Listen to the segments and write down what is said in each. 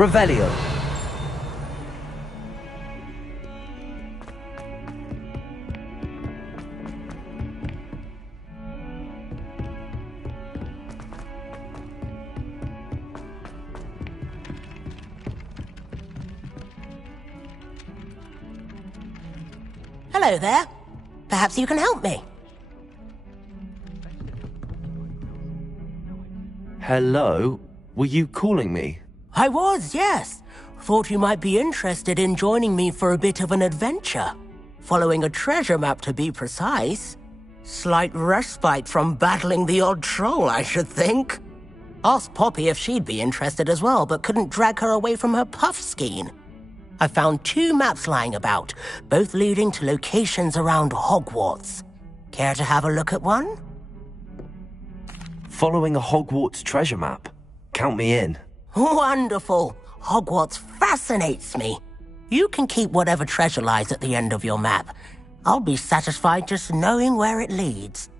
Revelio. Hello there. Perhaps you can help me. Hello? Were you calling me? I was, yes. Thought you might be interested in joining me for a bit of an adventure. Following a treasure map, to be precise. Slight respite from battling the odd troll, I should think. Asked Poppy if she'd be interested as well, but couldn't drag her away from her puff skein. I found 2 maps lying about, both leading to locations around Hogwarts. Care to have a look at one? Following a Hogwarts treasure map? Count me in. Wonderful. Hogwarts fascinates me. You can keep whatever treasure lies at the end of your map. I'll be satisfied just knowing where it leads.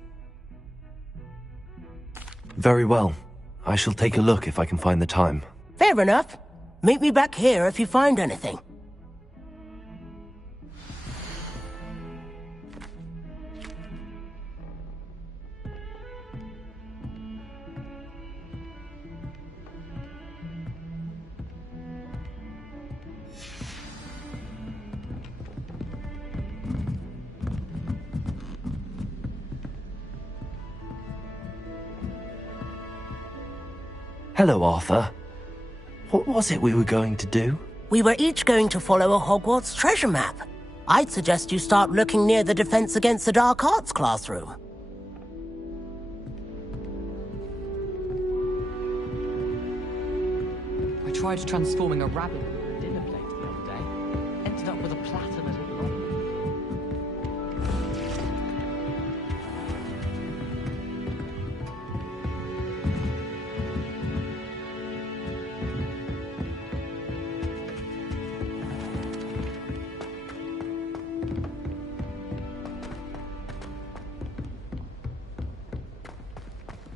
Very well. I shall take a look if I can find the time. Fair enough. Meet me back here if you find anything. Hello, Arthur. What was it we were going to do? We were each going to follow a Hogwarts treasure map. I'd suggest you start looking near the Defense Against the Dark Arts classroom. I tried transforming a rabbit into a dinner plate the other day. Ended up with a platter that looked long.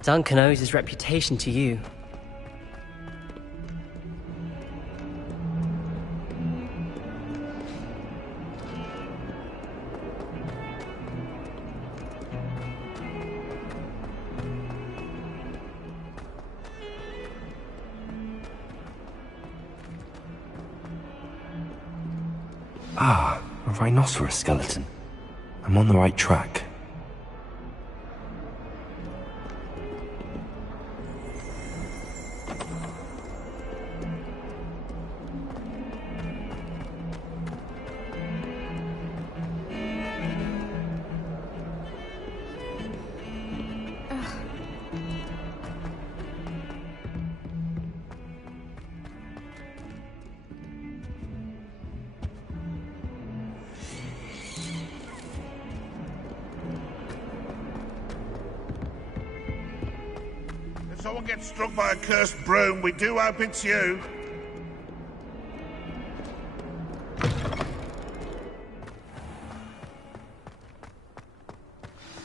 Duncan owes his reputation to you. Ah, a rhinoceros skeleton. I'm on the right track. If someone gets struck by a cursed broom, we do hope it's you.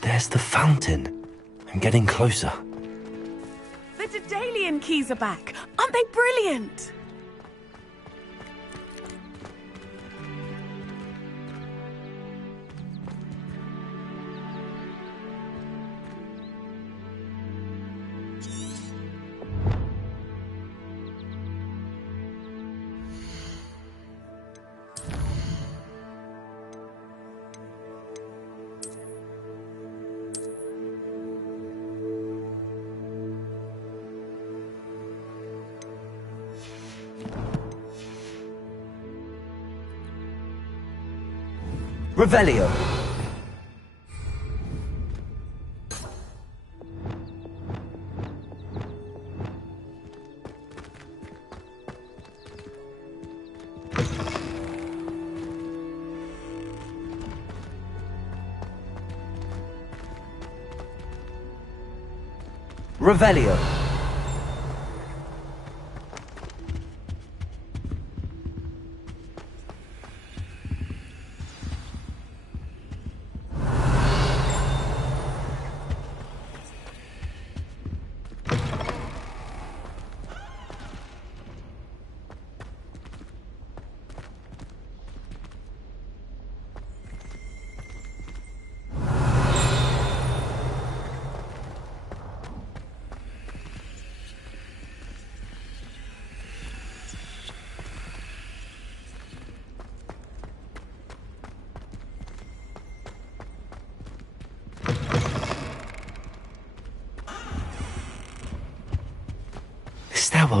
There's the fountain. I'm getting closer. The Daedalian keys are back. Aren't they brilliant? Revelio. Revelio.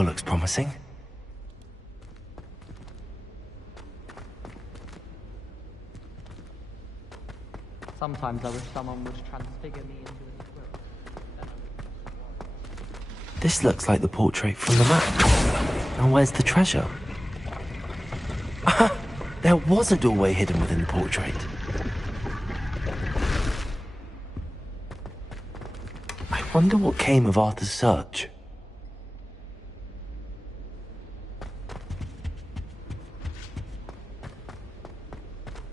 door looks promising. Sometimes I wish someone would transfigure me into a squirrel. This looks like the portrait from the map. And where's the treasure? There was a doorway hidden within the portrait. I wonder what came of Arthur's search.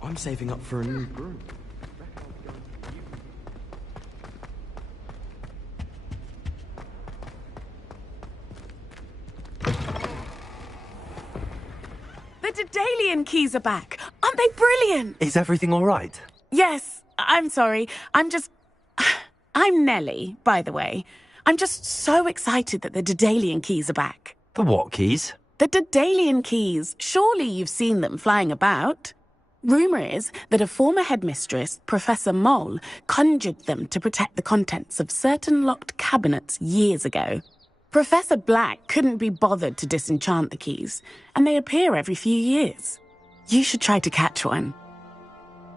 I'm saving up for a new broom. The Dedalian keys are back. Aren't they brilliant? Is everything all right? Yes, I'm sorry. I'm Nellie, by the way. I'm just so excited that the Dedalian keys are back. The what keys? The Dedalian keys. Surely you've seen them flying about. Rumour is that a former headmistress, Professor Mole, conjured them to protect the contents of certain locked cabinets years ago. Professor Black couldn't be bothered to disenchant the keys, and they appear every few years. You should try to catch one.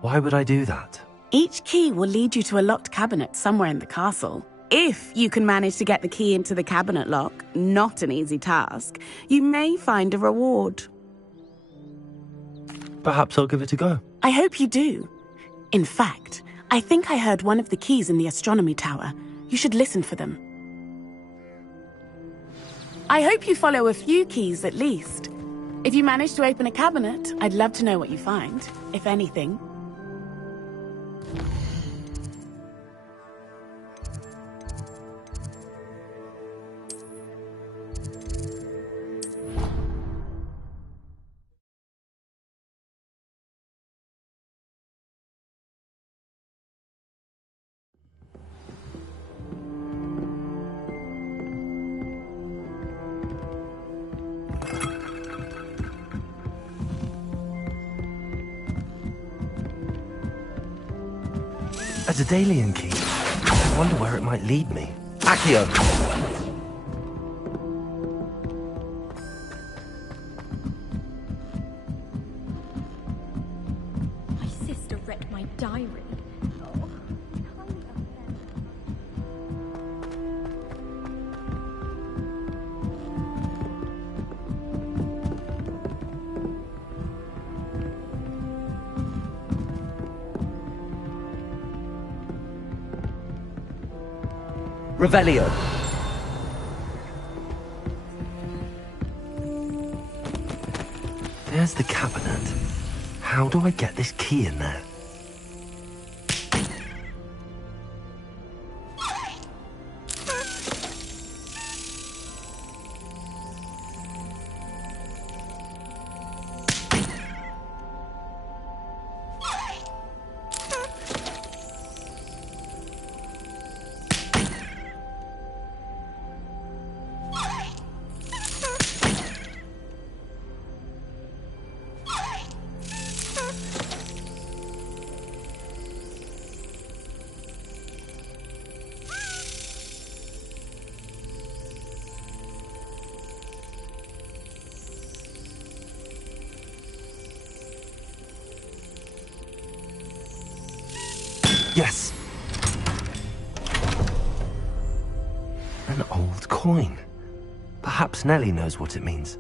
Why would I do that? Each key will lead you to a locked cabinet somewhere in the castle. If you can manage to get the key into the cabinet lock, not an easy task, you may find a reward. Perhaps I'll give it a go. I hope you do. In fact, I think I heard one of the keys in the astronomy tower. You should listen for them. I hope you follow a few keys at least. If you manage to open a cabinet, I'd love to know what you find, if anything. A Dedalian key. I wonder where it might lead me. Accio! My sister read my diary. Oh, tiny affair. Revelio. There's the cabinet. How do I get this key in there? Yes! An old coin. Perhaps Nellie knows what it means.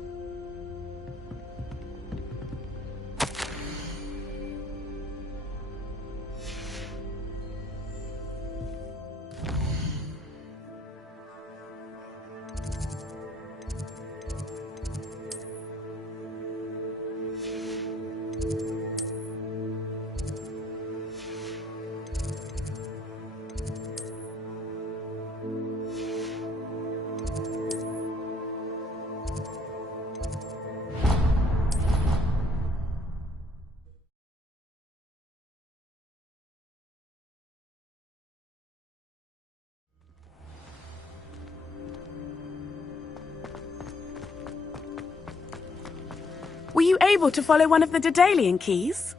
Were you able to follow one of the Dedalian keys?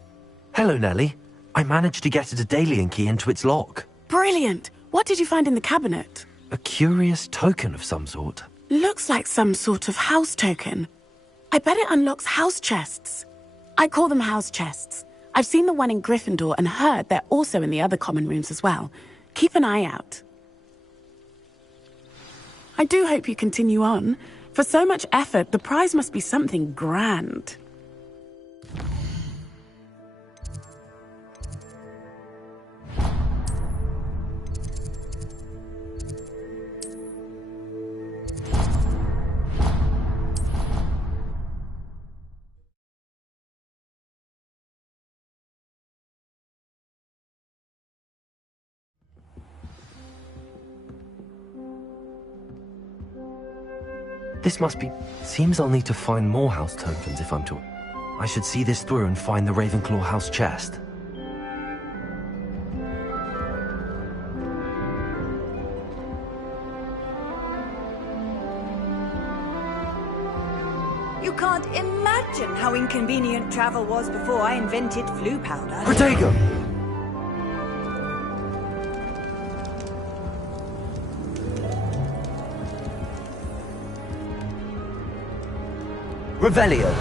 Hello, Nellie. I managed to get a Dedalian key into its lock. Brilliant! What did you find in the cabinet? A curious token of some sort. Looks like some sort of house token. I bet it unlocks house chests. I call them house chests. I've seen the one in Gryffindor and heard they're also in the other common rooms as well. Keep an eye out. I do hope you continue on. For so much effort, the prize must be something grand. This must be... Seems I'll need to find more house tokens if I'm to... I should see this through and find the Ravenclaw house chest. You can't imagine how inconvenient travel was before I invented flu powder. Protego! Revelio.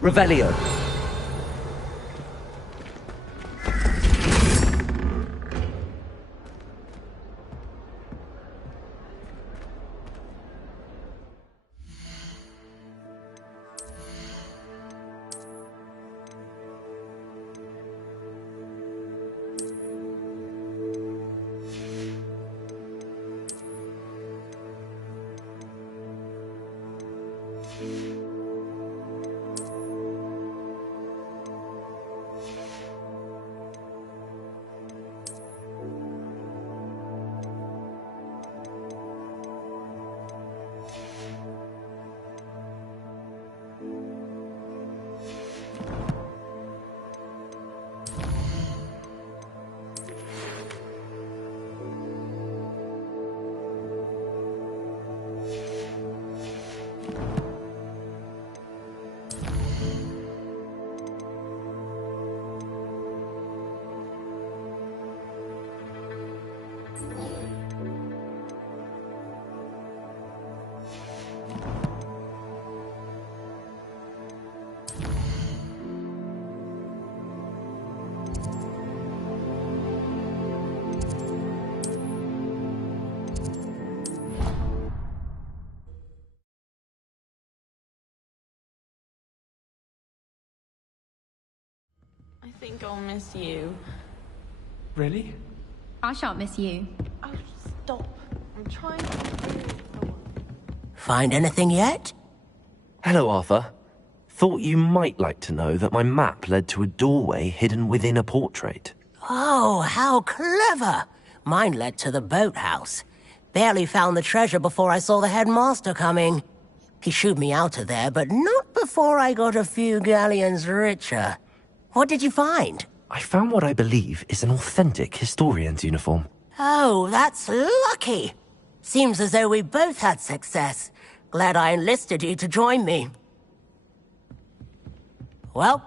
Revelio. I think I'll miss you. Really? I shan't miss you. Oh, stop. I'm trying. Find anything yet? Hello, Arthur. Thought you might like to know that my map led to a doorway hidden within a portrait. Oh, how clever! Mine led to the boathouse. Barely found the treasure before I saw the headmaster coming. He shooed me out of there, but not before I got a few galleons richer. What did you find? I found what I believe is an authentic historian's uniform. Oh, that's lucky. Seems as though we both had success. Glad I enlisted you to join me. Well,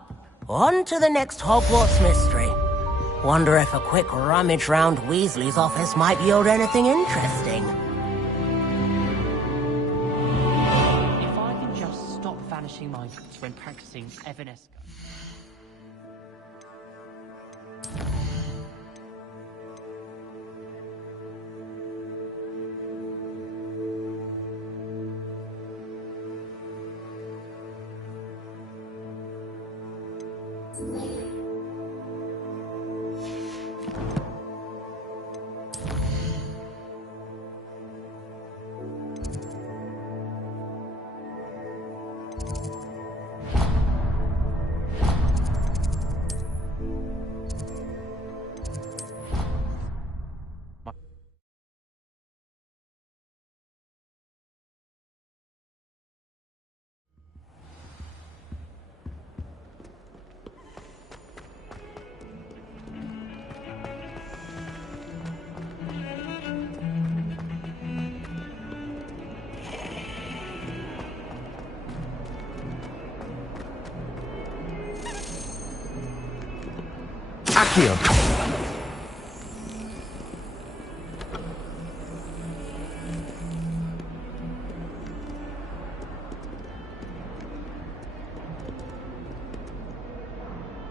on to the next Hogwarts mystery. Wonder if a quick rummage round Weasley's office might yield anything interesting. If I can just stop vanishing my boots when practicing Evanesco. Accio!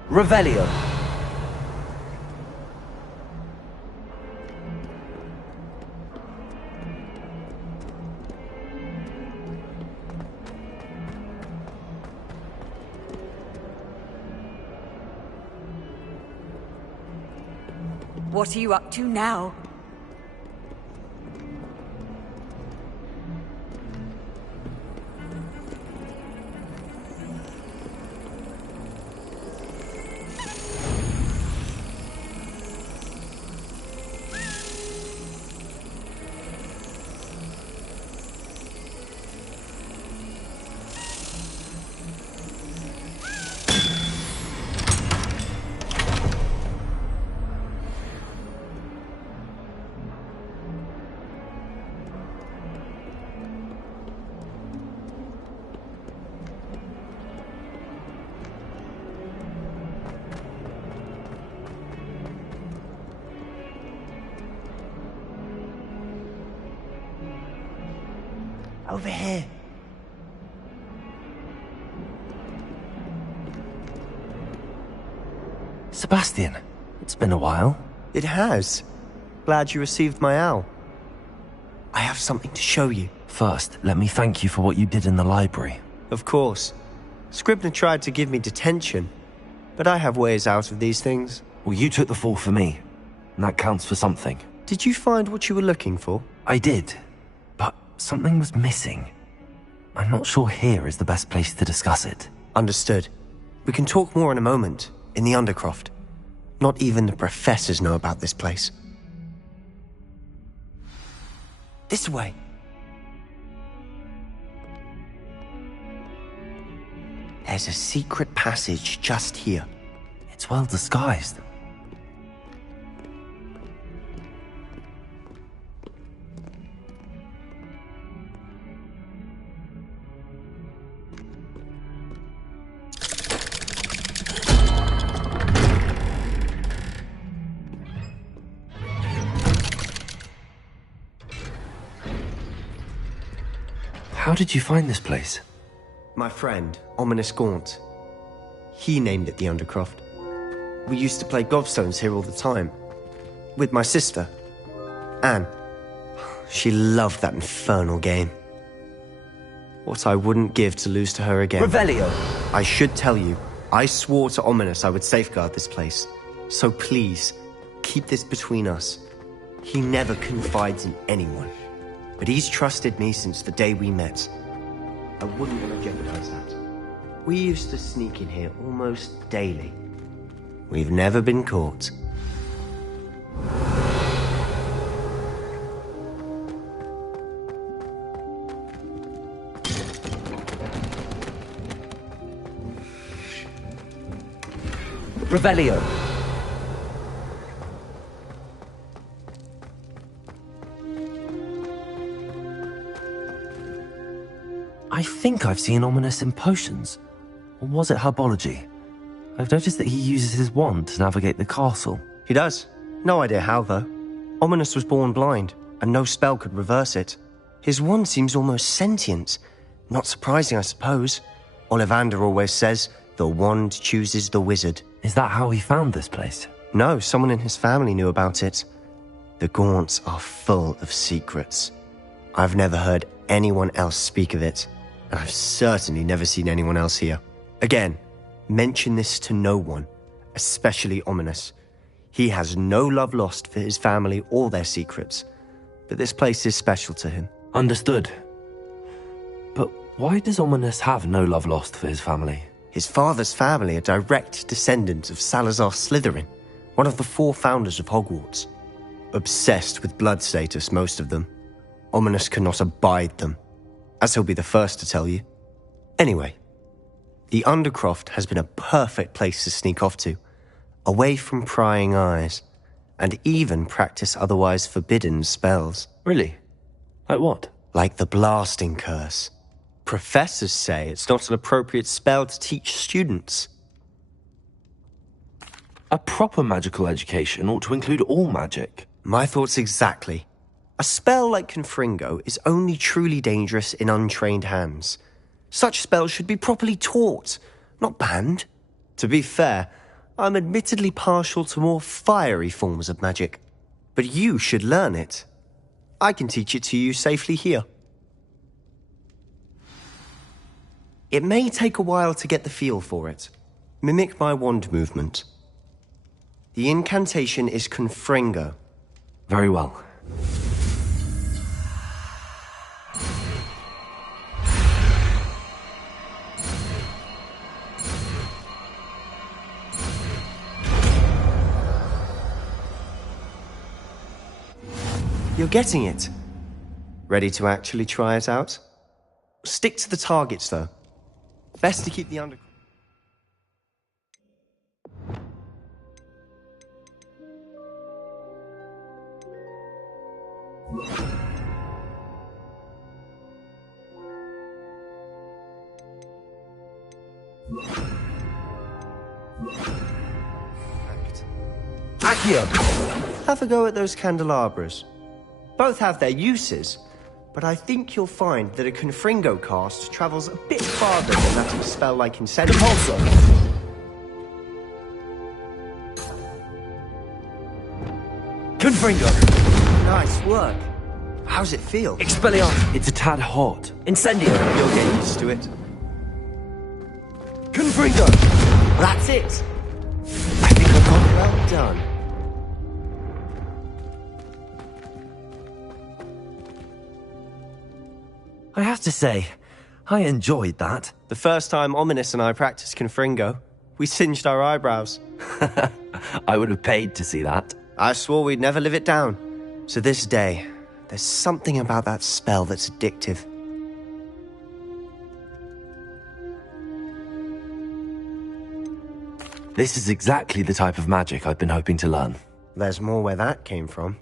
Revelio. What are you up to now? Over here. Sebastian, it's been a while. It has. Glad you received my owl. I have something to show you. First, let me thank you for what you did in the library. Of course. Scribner tried to give me detention, but I have ways out of these things. Well, you took the fall for me, and that counts for something. Did you find what you were looking for? I did, but something was missing. I'm not sure here is the best place to discuss it. Understood. We can talk more in a moment, in the Undercroft. Not even the professors know about this place. This way. There's a secret passage just here. It's well disguised. How did you find this place? My friend, Ominous Gaunt. He named it the Undercroft. We used to play gobstones here all the time. With my sister, Anne. She loved that infernal game. What I wouldn't give to lose to her again. Revelio! I should tell you, I swore to Ominous I would safeguard this place. So please, keep this between us. He never confides in anyone. But he's trusted me since the day we met. I wouldn't want to jeopardize that. We used to sneak in here almost daily. We've never been caught. Revelio! I think I've seen Ominous in potions. Or was it herbology? I've noticed that he uses his wand to navigate the castle. He does. No idea how, though. Ominous was born blind, and no spell could reverse it. His wand seems almost sentient. Not surprising, I suppose. Ollivander always says, the wand chooses the wizard. Is that how he found this place? No, someone in his family knew about it. The Gaunts are full of secrets. I've never heard anyone else speak of it. And I've certainly never seen anyone else here. Again, mention this to no one, especially Ominous. He has no love lost for his family or their secrets, but this place is special to him. Understood. But why does Ominous have no love lost for his family? His father's family are direct descendants of Salazar Slytherin, one of the 4 founders of Hogwarts. Obsessed with blood status, most of them. Ominous cannot abide them, as he'll be the first to tell you. Anyway, the Undercroft has been a perfect place to sneak off to, away from prying eyes, and even practice otherwise forbidden spells. Really? Like what? Like the blasting curse. Professors say it's not an appropriate spell to teach students. A proper magical education ought to include all magic. My thoughts exactly. A spell like Confringo is only truly dangerous in untrained hands. Such spells should be properly taught, not banned. To be fair, I'm admittedly partial to more fiery forms of magic. But you should learn it. I can teach it to you safely here. It may take a while to get the feel for it. Mimic my wand movement. The incantation is Confringo. Very well. You're getting it. Ready to actually try it out? Stick to the targets, though. Best to keep the under... Accio! Have a go at those candelabras. Both have their uses, but I think you'll find that a Confringo cast travels a bit farther than that of a spell like Incendio. Confringo! Nice work. How's it feel? Expelliarmus! It's a tad hot. Incendio! You'll get used to it. Confringo! That's it! I think I've got it well done. I have to say, I enjoyed that. The first time Ominous and I practiced Confringo, we singed our eyebrows. I would have paid to see that. I swore we'd never live it down. So this day, there's something about that spell that's addictive. This is exactly the type of magic I've been hoping to learn. There's more where that came from.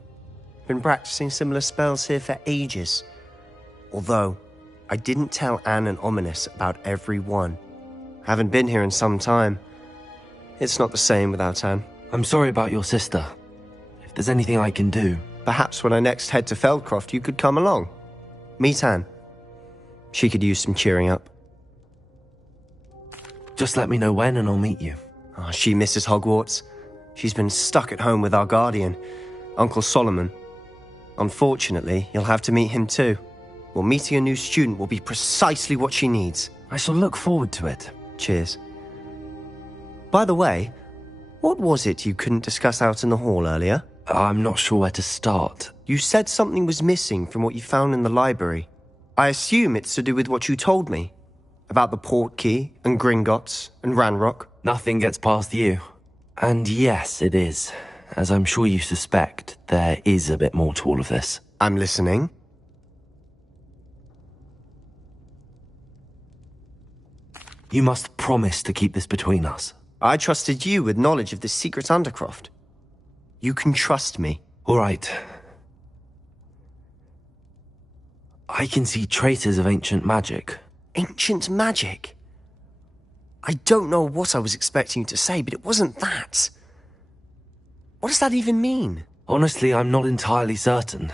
Been practicing similar spells here for ages. Although, I didn't tell Anne and Ominous about every one. Haven't been here in some time. It's not the same without Anne. I'm sorry about your sister. If there's anything I can do... Perhaps when I next head to Feldcroft, you could come along. Meet Anne. She could use some cheering up. Just let me know when and I'll meet you. Oh, she misses Hogwarts. She's been stuck at home with our guardian, Uncle Solomon. Unfortunately, you'll have to meet him too. Well, meeting a new student will be precisely what she needs. I shall look forward to it. Cheers. By the way, what was it you couldn't discuss out in the hall earlier? I'm not sure where to start. You said something was missing from what you found in the library. I assume it's to do with what you told me. About the Portkey, and Gringotts, and Ranrock. Nothing gets past you. And yes, it is. As I'm sure you suspect, there is a bit more to all of this. I'm listening. You must promise to keep this between us. I trusted you with knowledge of this secret Undercroft. You can trust me. All right. I can see traces of ancient magic. Ancient magic? I don't know what I was expecting you to say, but it wasn't that. What does that even mean? Honestly, I'm not entirely certain.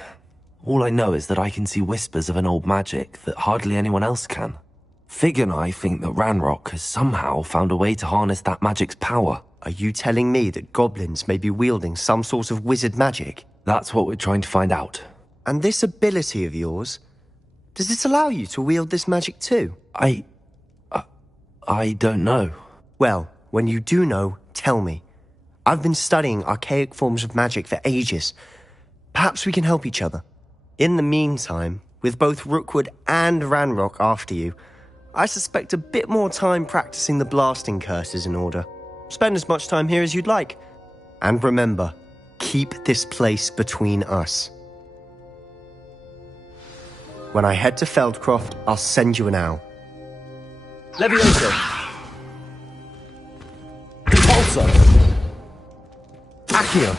All I know is that I can see whispers of an old magic that hardly anyone else can. Fig and I think that Ranrock has somehow found a way to harness that magic's power. Are you telling me that goblins may be wielding some sort of wizard magic? That's what we're trying to find out. And this ability of yours, does it allow you to wield this magic too? I don't know. Well, when you do know, tell me. I've been studying archaic forms of magic for ages. Perhaps we can help each other. In the meantime, with both Rookwood and Ranrock after you, I suspect a bit more time practicing the blasting curse is in order. Spend as much time here as you'd like. And remember, keep this place between us. When I head to Feldcroft, I'll send you an owl. Levioso! Compulso! Accio!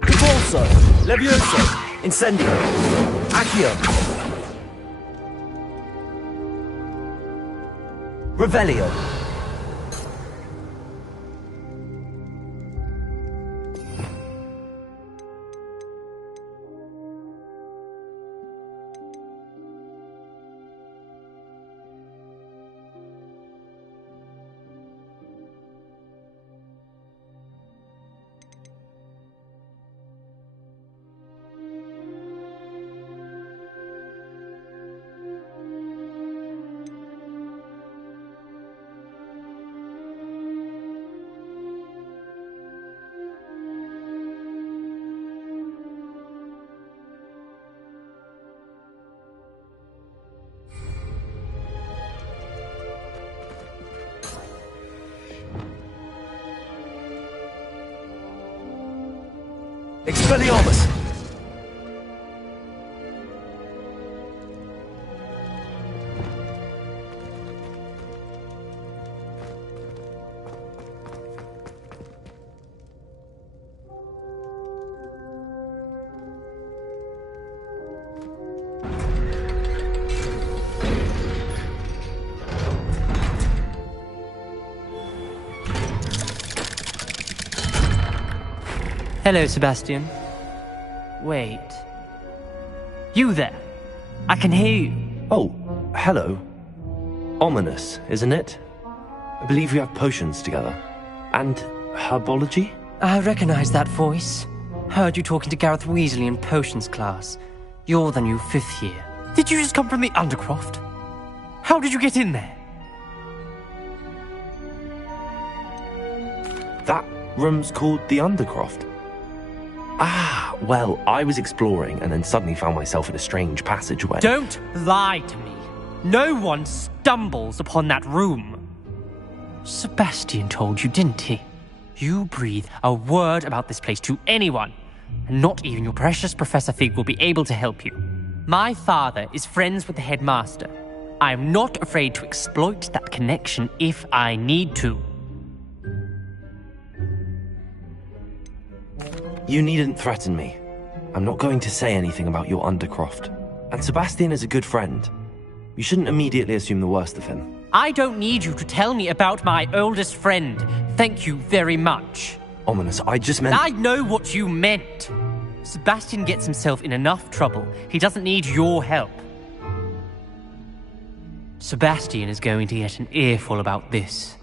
Compulso! Levioso! Incendio! Accio! Revelio. Expelliarmus! Hello, Sebastian. Wait. You there? I can hear you. Oh, hello. Ominous, isn't it? I believe we have potions together. And herbology? I recognize that voice. Heard you talking to Gareth Weasley in potions class. You're the new 5th year. Did you just come from the Undercroft? How did you get in there? That room's called the Undercroft. Ah, well, I was exploring and then suddenly found myself in a strange passageway. Don't lie to me. No one stumbles upon that room. Sebastian told you, didn't he? You breathe a word about this place to anyone, and not even your precious Professor Fig will be able to help you. My father is friends with the headmaster. I am not afraid to exploit that connection if I need to. You needn't threaten me. I'm not going to say anything about your Undercroft. And Sebastian is a good friend. You shouldn't immediately assume the worst of him. I don't need you to tell me about my oldest friend. Thank you very much. Ominous, I just meant... I know what you meant. Sebastian gets himself in enough trouble. He doesn't need your help. Sebastian is going to get an earful about this.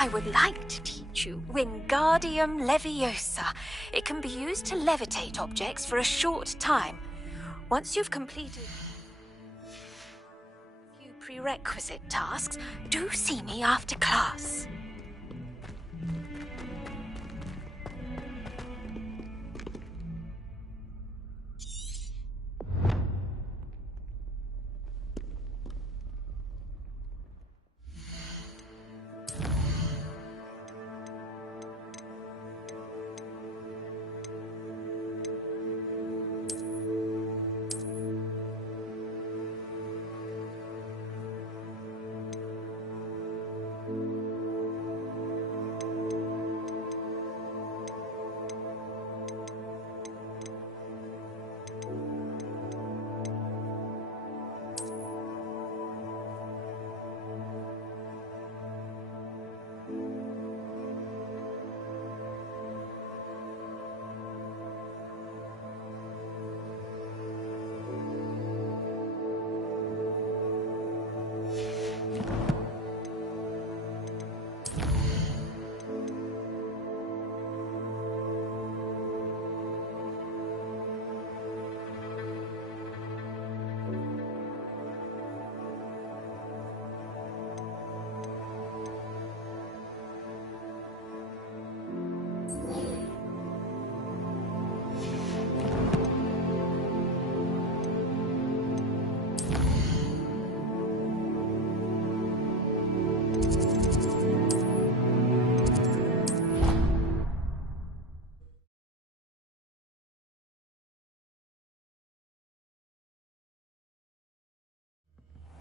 I would like to teach you Wingardium Leviosa. It can be used to levitate objects for a short time. Once you've completed a few prerequisite tasks, do see me after class.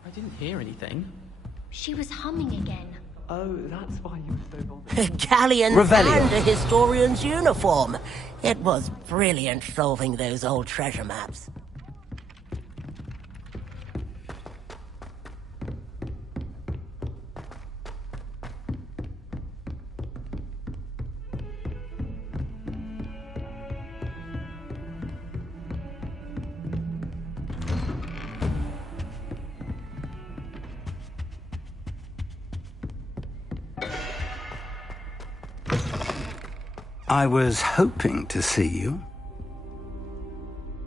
I didn't hear anything. She was humming again. Oh, that's why you were so bothered. Galleons Revelio. and a historian's uniform. It was brilliant solving those old treasure maps. I was hoping to see you.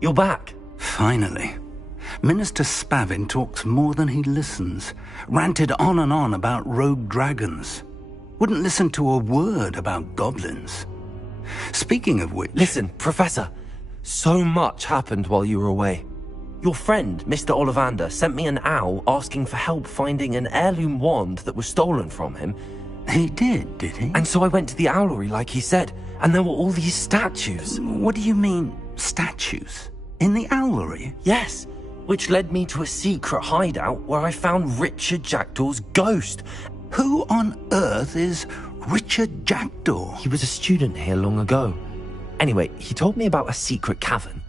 You're back. Finally. Minister Spavin talks more than he listens. Ranted on and on about rogue dragons. Wouldn't listen to a word about goblins. Speaking of which... Listen, Professor. So much happened while you were away. Your friend, Mr. Ollivander, sent me an owl asking for help finding an heirloom wand that was stolen from him. He did he? And so I went to the owlery like he said, and there were all these statues. What do you mean, statues? In the owlery? Yes, which led me to a secret hideout where I found Richard Jackdaw's ghost. Who on earth is Richard Jackdaw? He was a student here long ago. Anyway, he told me about a secret cavern.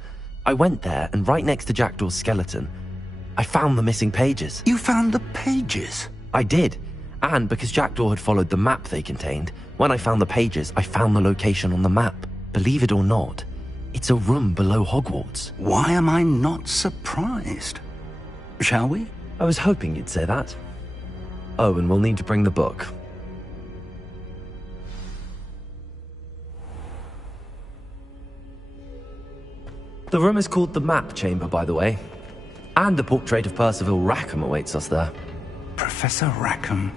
I went there, and right next to Jackdaw's skeleton, I found the missing pages. You found the pages? I did. And because Jackdaw had followed the map they contained, when I found the pages, I found the location on the map. Believe it or not, it's a room below Hogwarts. Why am I not surprised? Shall we? I was hoping you'd say that. Oh, and we'll need to bring the book. The room is called the Map Chamber, by the way. And the portrait of Percival Rackham awaits us there. Professor Rackham.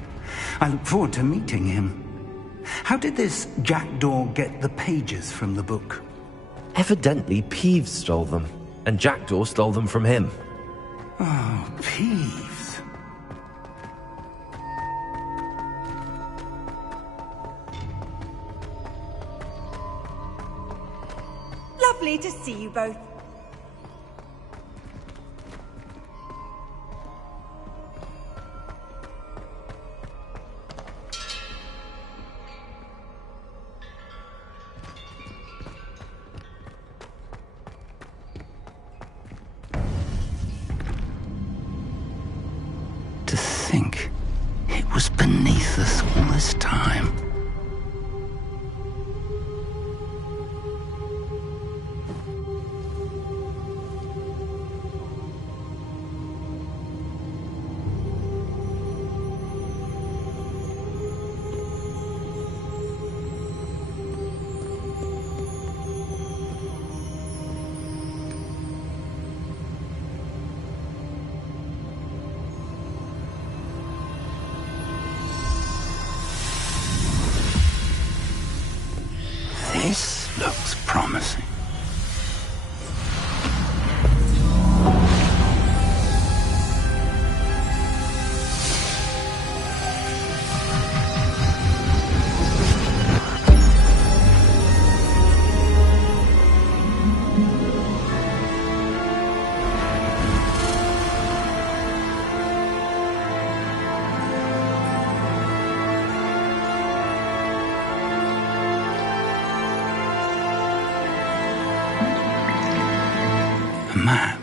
I look forward to meeting him. How did this Jackdaw get the pages from the book? Evidently, Peeves stole them, and Jackdaw stole them from him. Oh, Peeves. Lovely to see you both. To think it was beneath us all this time. This looks promising. Map.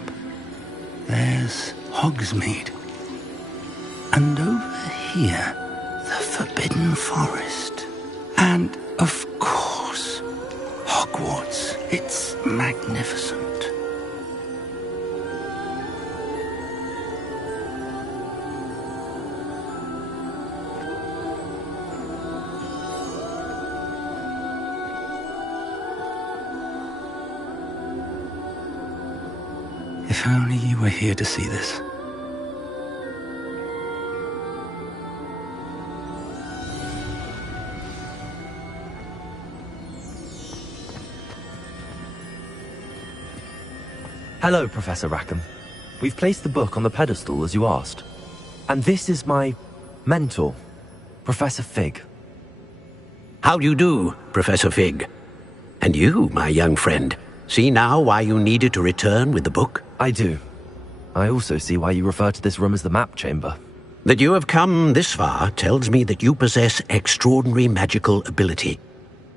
There's Hogsmeade. And over here, the Forbidden Forest. And, of course, Hogwarts. It's magnificent. If only you were here to see this. Hello, Professor Rackham. We've placed the book on the pedestal as you asked. And this is my mentor, Professor Fig. How do you do, Professor Fig? And you, my young friend, see now why you needed to return with the book? I do. I also see why you refer to this room as the map chamber. That you have come this far tells me that you possess extraordinary magical ability,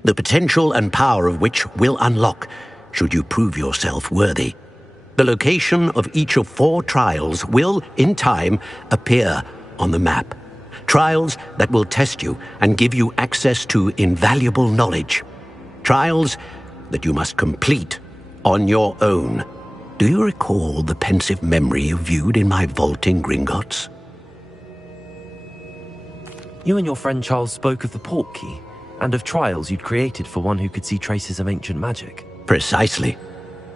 the potential and power of which will unlock should you prove yourself worthy. The location of each of 4 trials will, in time, appear on the map. Trials that will test you and give you access to invaluable knowledge. Trials that you must complete on your own. Do you recall the pensive memory you viewed in my vault in Gringotts? You and your friend Charles spoke of the port key, and of trials you'd created for one who could see traces of ancient magic. Precisely.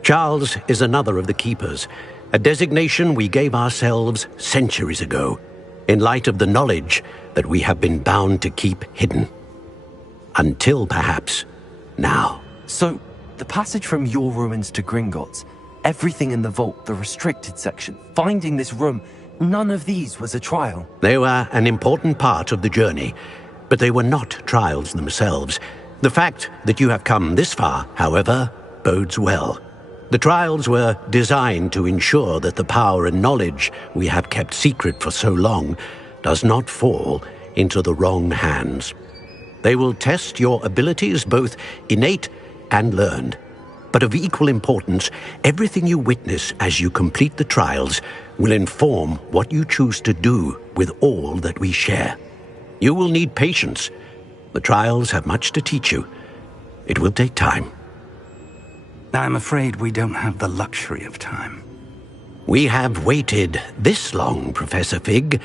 Charles is another of the Keepers, a designation we gave ourselves centuries ago, in light of the knowledge that we have been bound to keep hidden. Until, perhaps, now. So, the passage from your ruins to Gringotts, everything in the vault, the restricted section, finding this room, none of these was a trial. They were an important part of the journey, but they were not trials themselves. The fact that you have come this far, however, bodes well. The trials were designed to ensure that the power and knowledge we have kept secret for so long does not fall into the wrong hands. They will test your abilities, both innate and learned. But of equal importance, everything you witness as you complete the trials will inform what you choose to do with all that we share. You will need patience. The trials have much to teach you. It will take time. I'm afraid we don't have the luxury of time. We have waited this long, Professor Fig.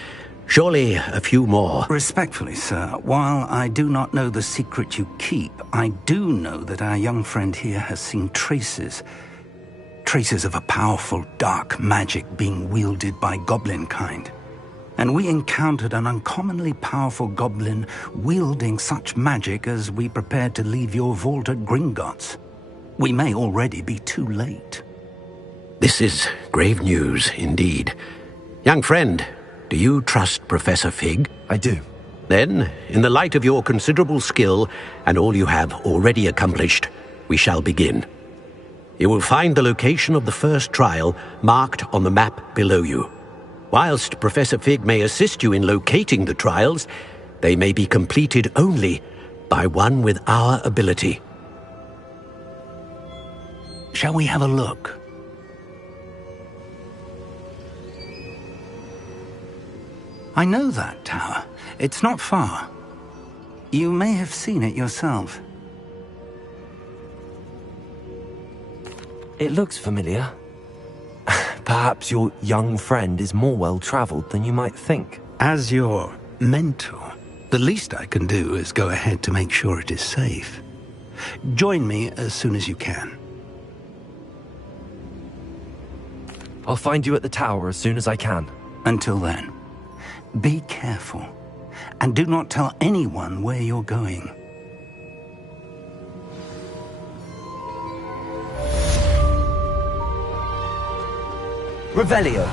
Surely a few more. Respectfully, sir, while I do not know the secret you keep, I do know that our young friend here has seen traces of a powerful dark magic being wielded by goblin kind. And we encountered an uncommonly powerful goblin wielding such magic as we prepared to leave your vault at Gringotts. We may already be too late. This is grave news indeed. Young friend, do you trust Professor Fig? I do. Then, in the light of your considerable skill and all you have already accomplished, we shall begin. You will find the location of the first trial marked on the map below you. Whilst Professor Fig may assist you in locating the trials, they may be completed only by one with our ability. Shall we have a look? I know that tower. It's not far. You may have seen it yourself. It looks familiar. Perhaps your young friend is more well-traveled than you might think. As your mentor, the least I can do is go ahead to make sure it is safe. Join me as soon as you can. I'll find you at the tower as soon as I can. Until then, be careful, and do not tell anyone where you're going. Revelio.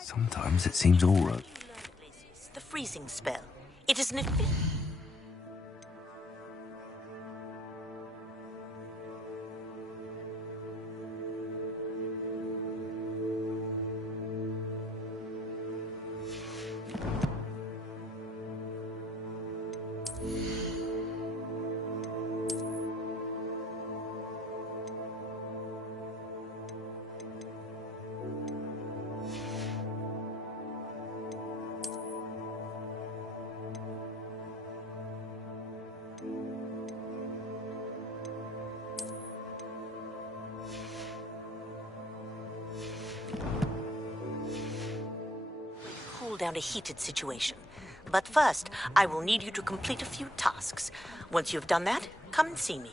Sometimes it seems all right. The freezing spell. It is an down a heated situation. But first, I will need you to complete a few tasks. Once you've done that, come and see me.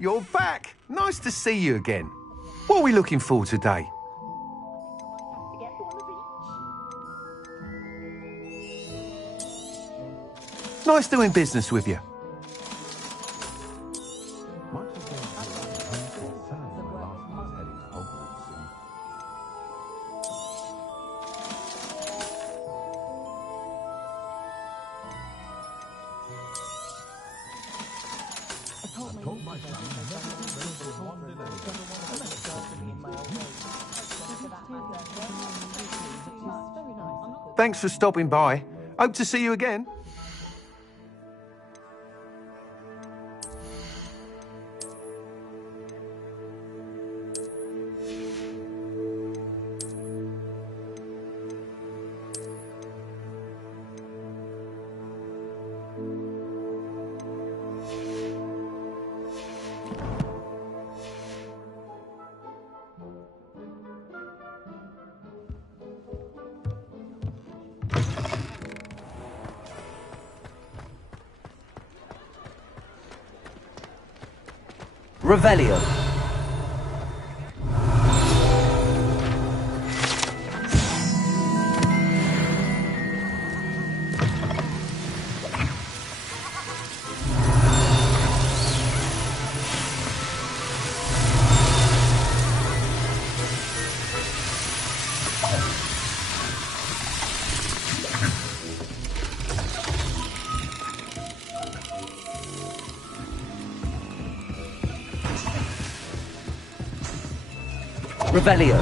You're back. Nice to see you again. What are we looking for today? Nice doing business with you. Thanks for stopping by. Hope to see you again. Revelio. Revelio.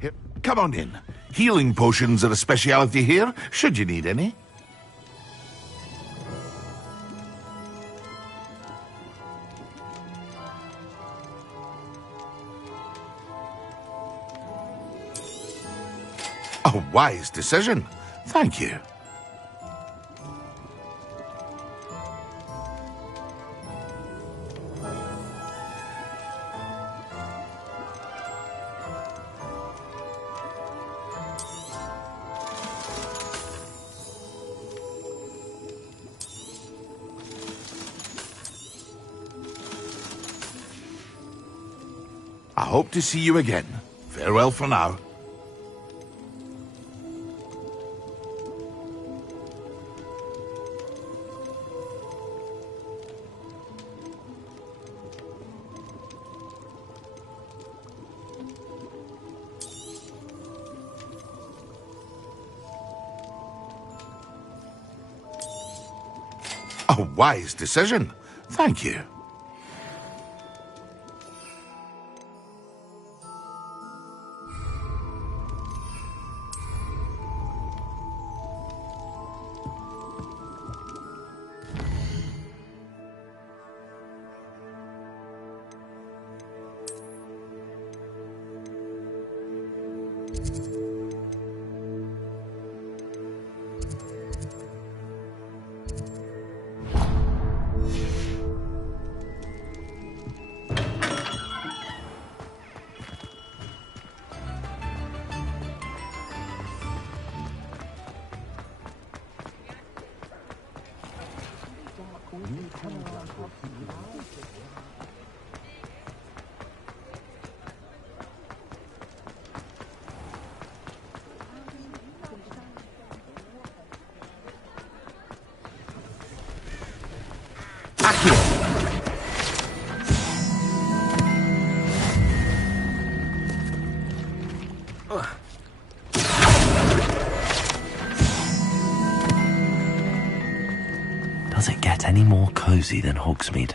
Here, come on in. Healing potions are a speciality here, should you need any. A wise decision. Thank you. I hope to see you again. Farewell for now. A wise decision. Thank you. Does it get any more cozy than Hogsmeade?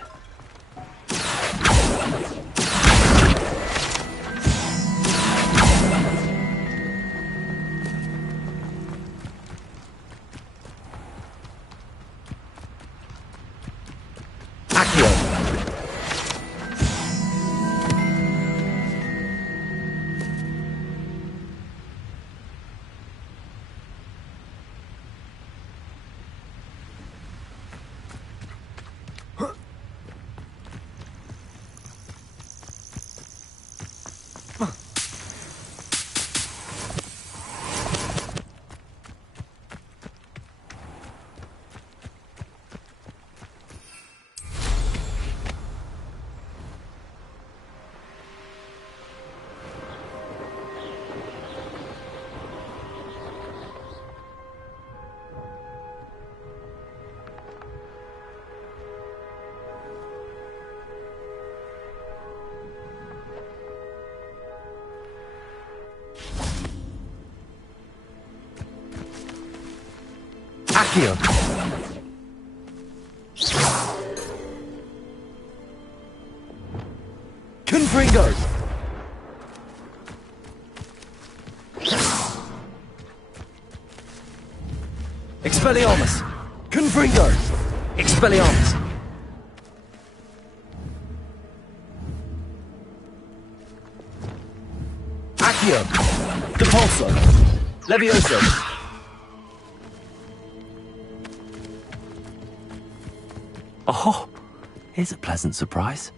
Accio! Confringo! Expelliarmus! Confringo! Expelliarmus! Accio! Depulso! Levioso! Oh, here's a pleasant surprise.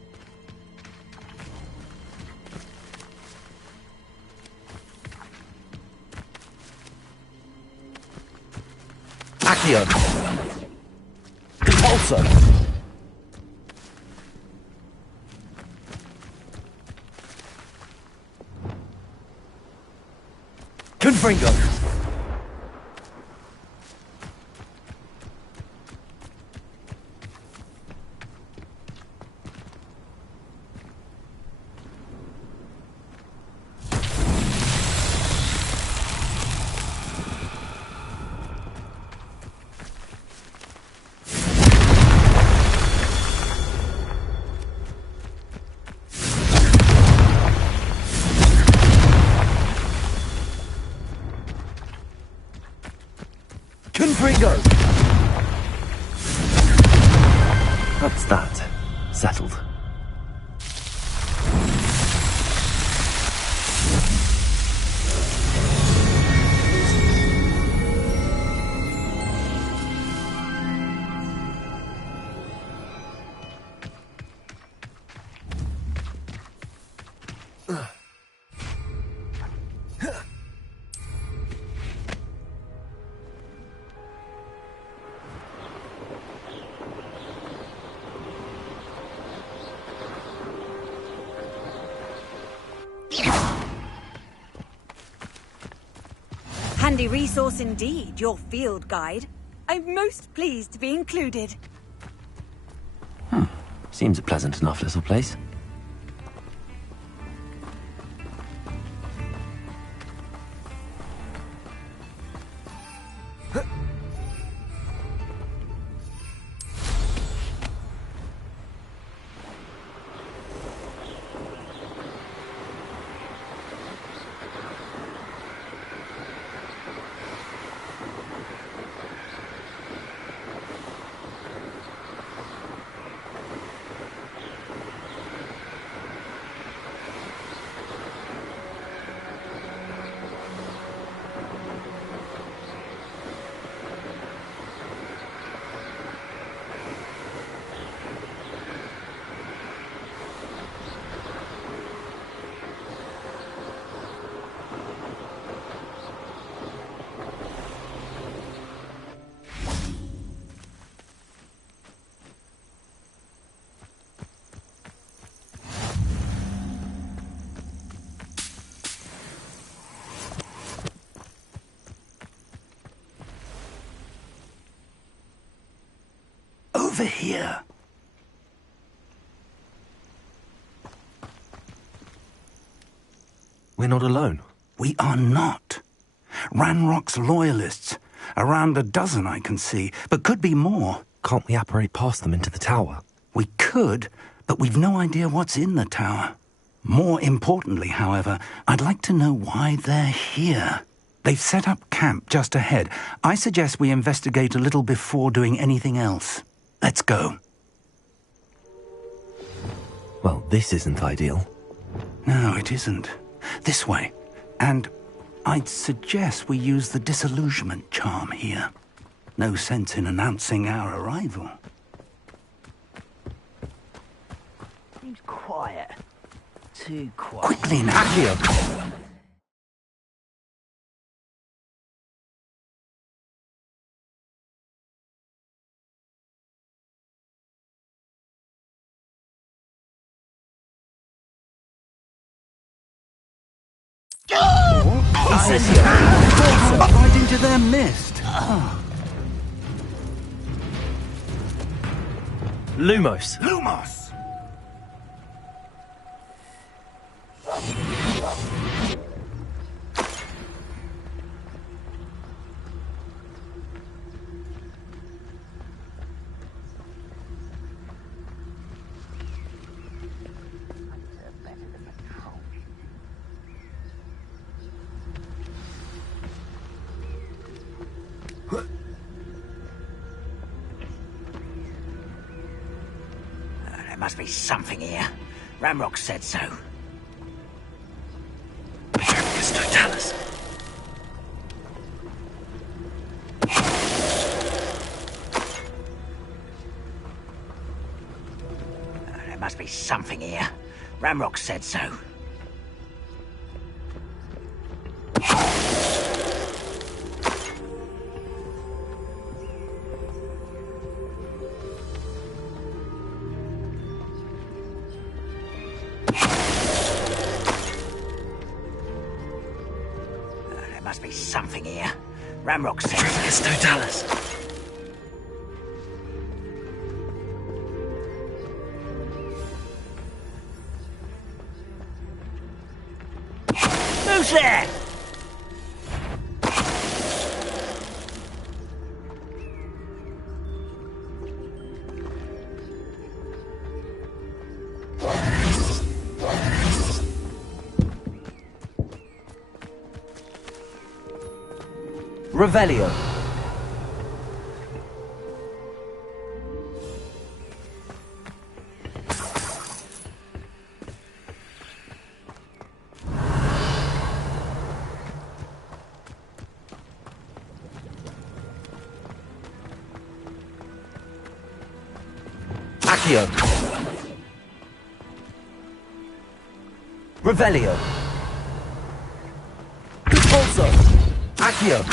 Accio! Depulso! Confringo! Confringo! That's that. Settled. Handy resource indeed, your field guide. I'm most pleased to be included. Seems a pleasant enough little place. over here. We're not alone. We are not. Ranrock's loyalists. Around a dozen I can see, but could be more. Can't we apparate past them into the tower? We could, but we've no idea what's in the tower. More importantly, however, I'd like to know why they're here. They've set up camp just ahead. I suggest we investigate a little before doing anything else. Let's go. Well, this isn't ideal. No, it isn't. This way. And I'd suggest we use the disillusionment charm here. No sense in announcing our arrival. Seems quiet. Too quiet. Quickly now. Accio! Right into their mist. Lumos! Lumos! There must be something here. Ranrock said so. Totalis. There must be something here. Ranrock said so. Must be something here. Ranrock says Totalis. Who's there? Revelio. Accio. Revelio. Pulso. Accio.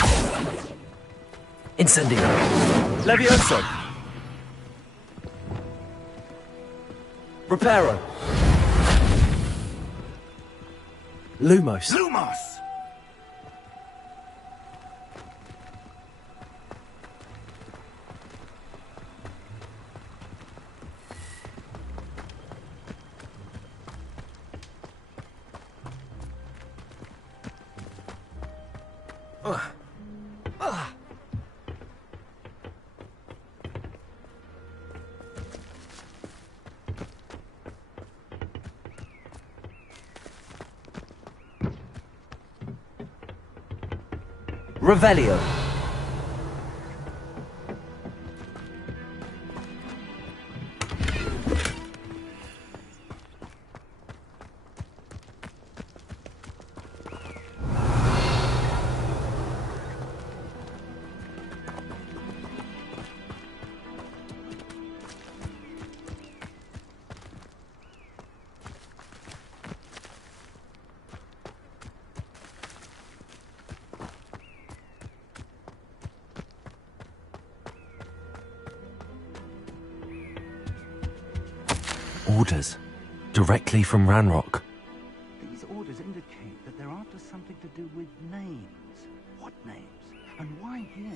Incendio. Levioso. Reparo. Lumos. Lumos! Revelio. Orders. Directly from Ranrock. These orders indicate that they're after something to do with names. What names? And why here?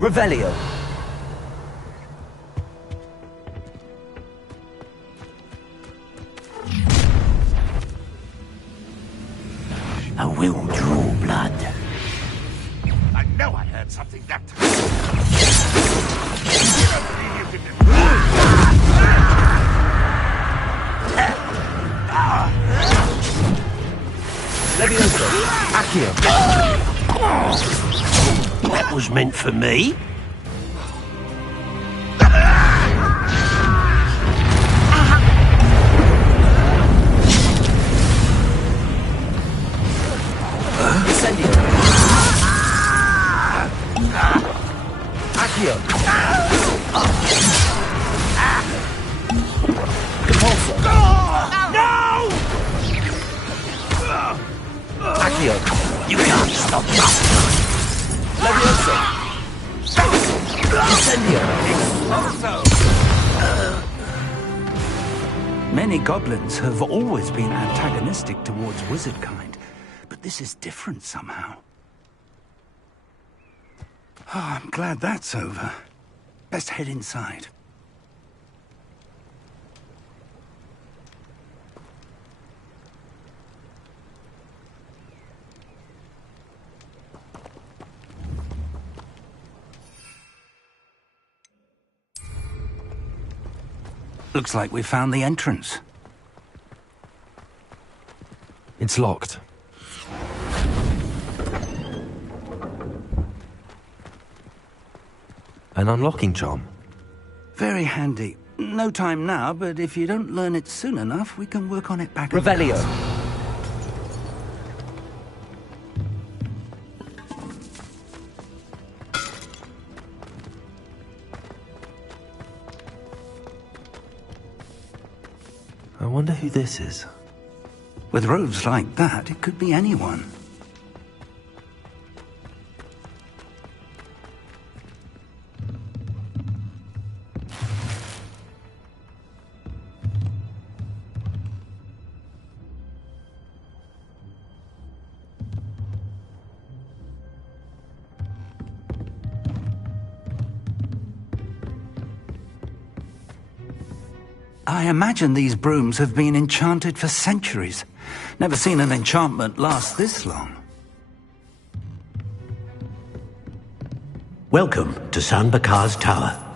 Revelio. I will draw blood. I know I heard something that time. You don't believe you can do Levioso. Accio. That was meant for me. Incendio. Accio. Compulso. No! Accio. You can't stop me. Levioso. Incendio. Many goblins have always been antagonistic towards wizard kind, but this is different somehow. Oh, I'm glad that's over. Best head inside. Looks like we found the entrance. It's locked. An unlocking charm. Very handy. No time now, but if you don't learn it soon enough, we can work on it back at the Revelio. castle. I wonder who this is. With robes like that, it could be anyone. I imagine these brooms have been enchanted for centuries. Never seen an enchantment last this long. Welcome to San Bakar's Tower.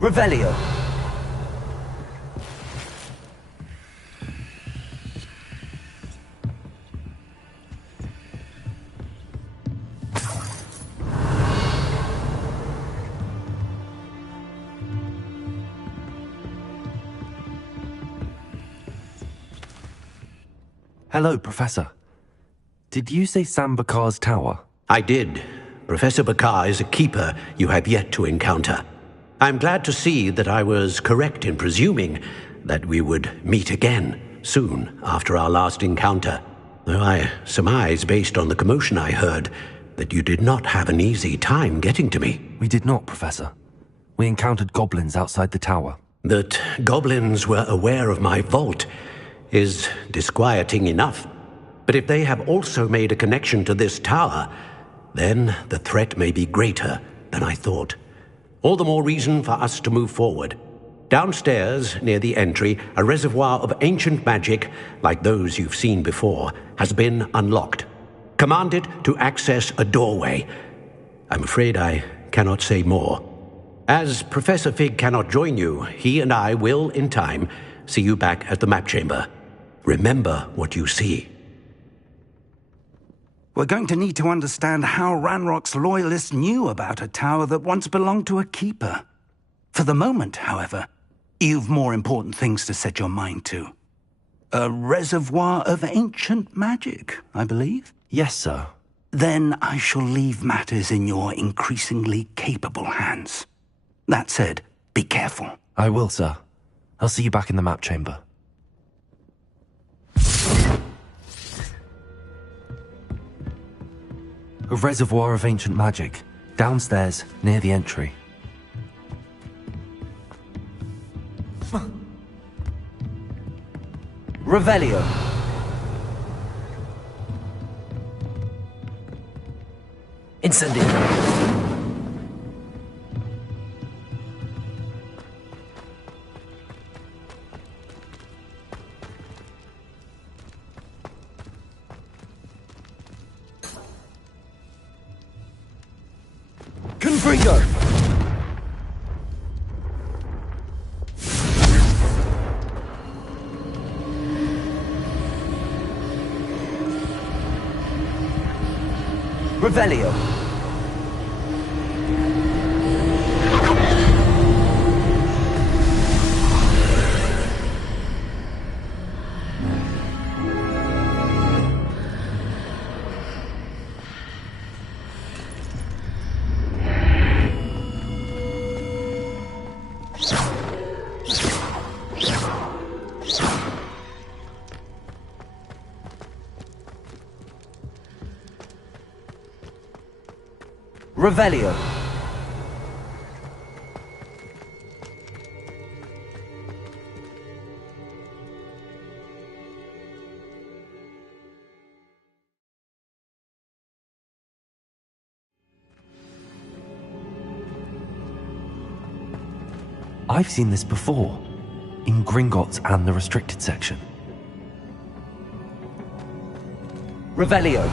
Revelio. Hello, Professor. Did you say Sam Bakar's tower? I did. Professor Bakar is a keeper you have yet to encounter. I'm glad to see that I was correct in presuming that we would meet again soon after our last encounter, though I surmise, based on the commotion I heard, that you did not have an easy time getting to me. We did not, Professor. We encountered goblins outside the tower. That goblins were aware of my vault is disquieting enough. But if they have also made a connection to this tower, then the threat may be greater than I thought. All the more reason for us to move forward. Downstairs, near the entry, a reservoir of ancient magic, like those you've seen before, has been unlocked. Command it to access a doorway. I'm afraid I cannot say more. As Professor Fig cannot join you, he and I will, in time, see you back at the map chamber. Remember what you see. We're going to need to understand how Ranrock's loyalists knew about a tower that once belonged to a keeper. For the moment, however, you've more important things to set your mind to. A reservoir of ancient magic, I believe? Yes, sir. Then I shall leave matters in your increasingly capable hands. That said, be careful. I will, sir. I'll see you back in the map chamber. A reservoir of ancient magic, downstairs, near the entry. Revelio. Incendio. Confringo! Revelio! Revelio. I've seen this before, in Gringotts and the restricted section. Revelio.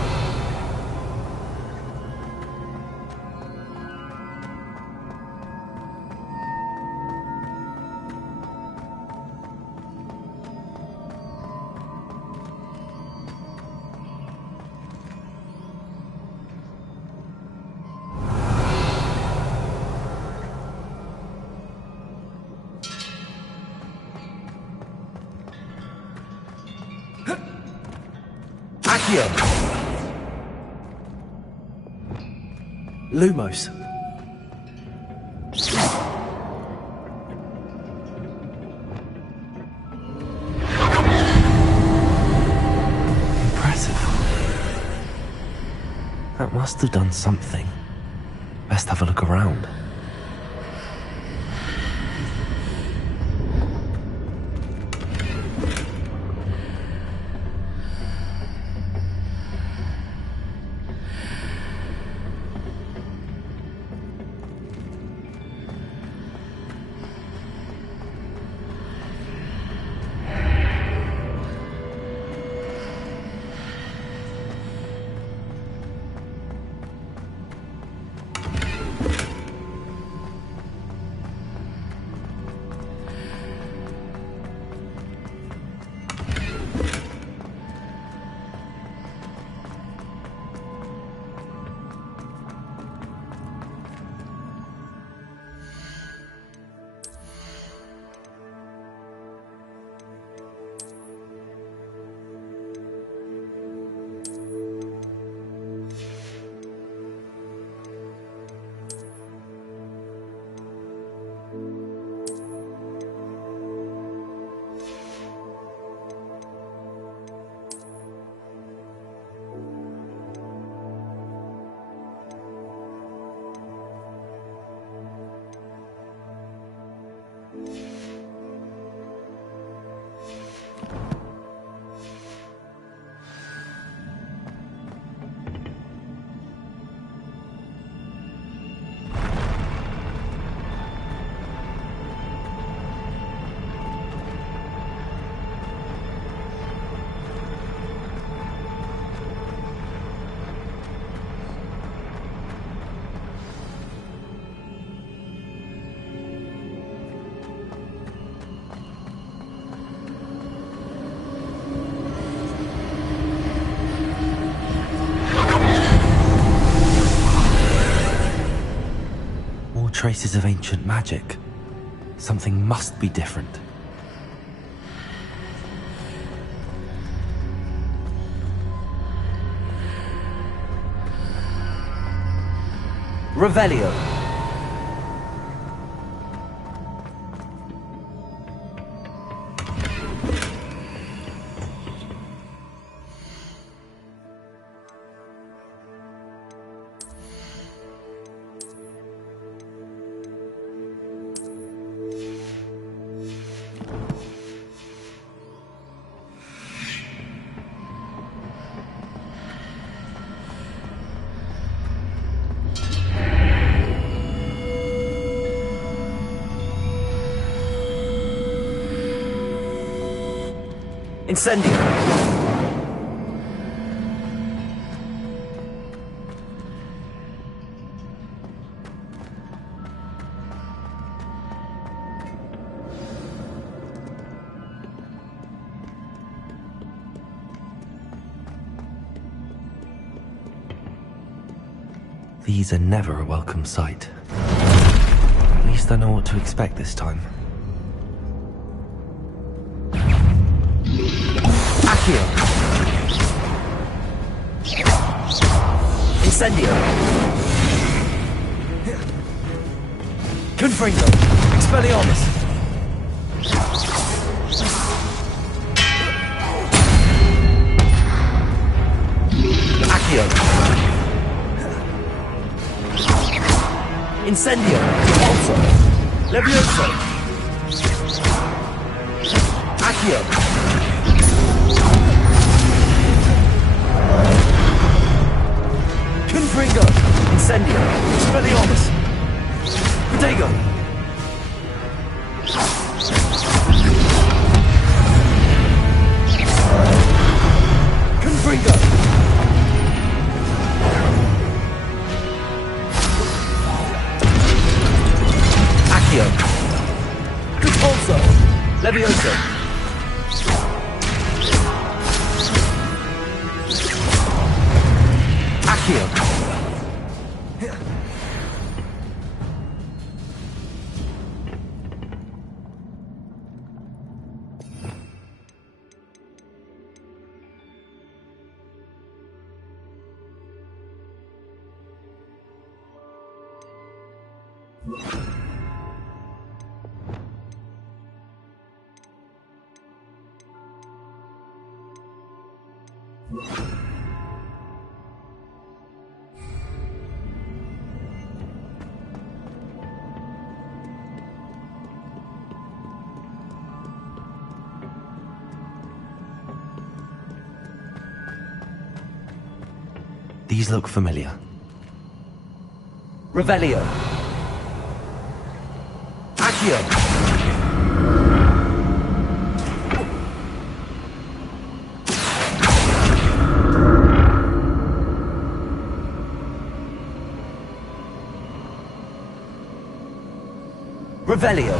Lumos. Impressive. That must have done something. Best have a look around. traces of ancient magic. Something must be different. Revelio. Incendio. These are never a welcome sight. At least I know what to expect this time. Accio. Incendio. Confringo. Expelliarmus. Accio. Incendio. Also. Levioso. Accio. Confringo. Incendio. Expelliarmus. Protego. Confringo. Accio. Repulso. Levioso. Accio. These look familiar. Revelio. Accio. Revelio.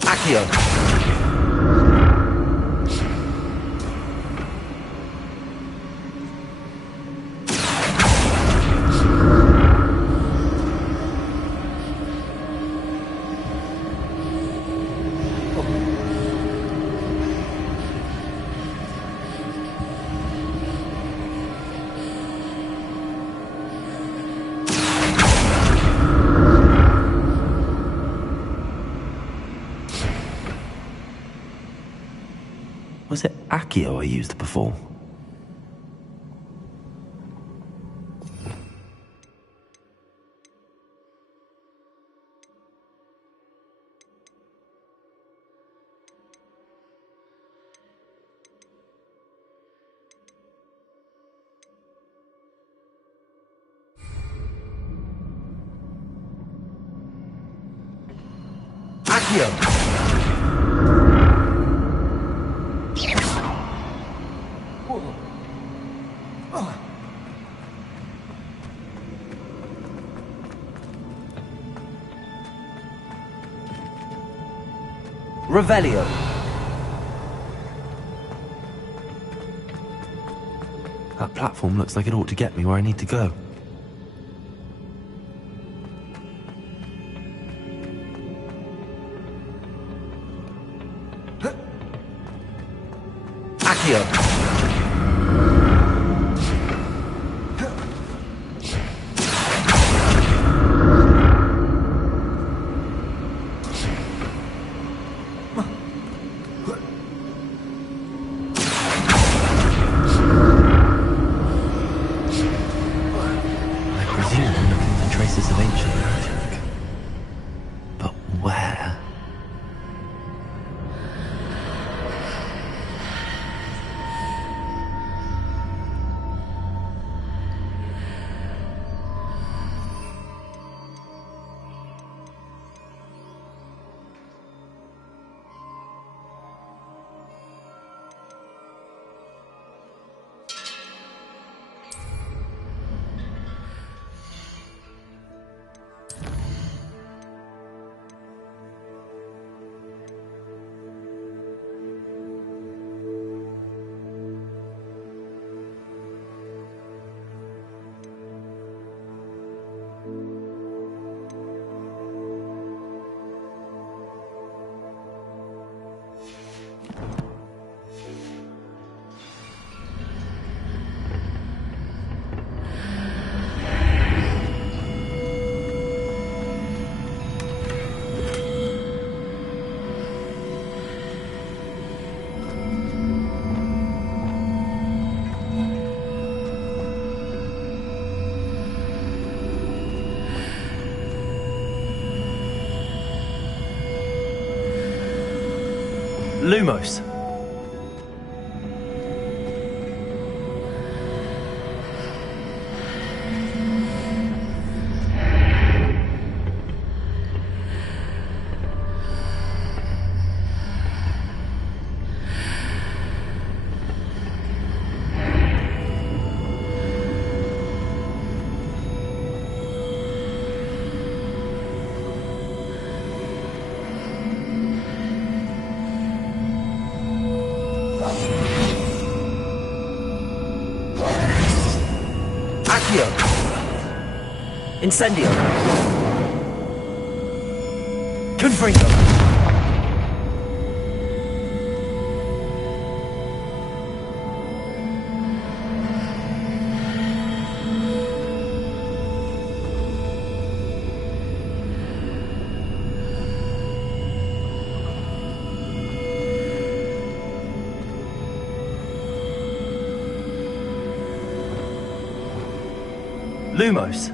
Accio. Was it Accio I used before? Accio. Revelio. That platform looks like it ought to get me where I need to go. Accio. Traces of ancient magic. But where? Lumos. Accio. Incendio. Confringo. Lumos.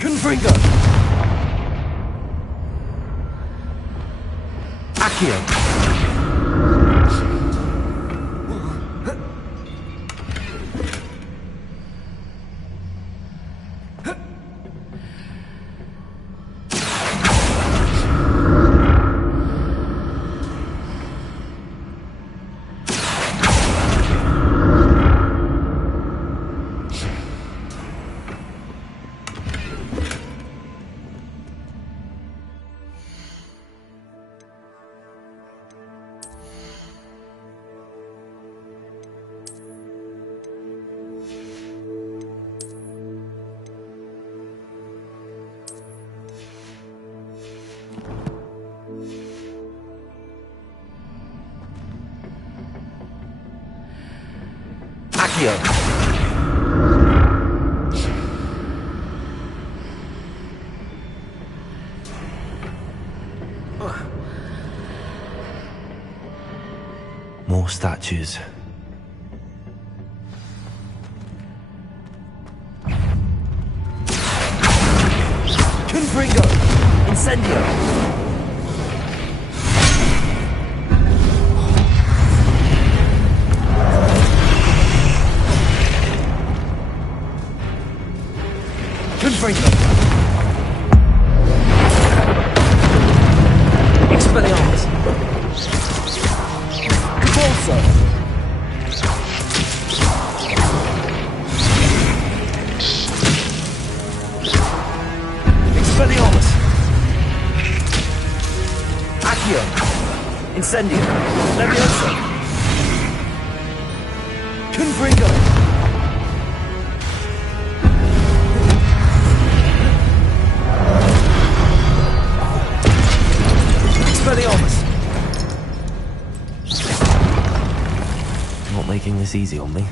Confringo. Accio. Accio. More statues. Confringo. Incendio. Confringo. Expelliarmus. Convulso. Expelliarmus. Incendio. Leviosa. Confringo. Expelliarmus. Not making this easy on me.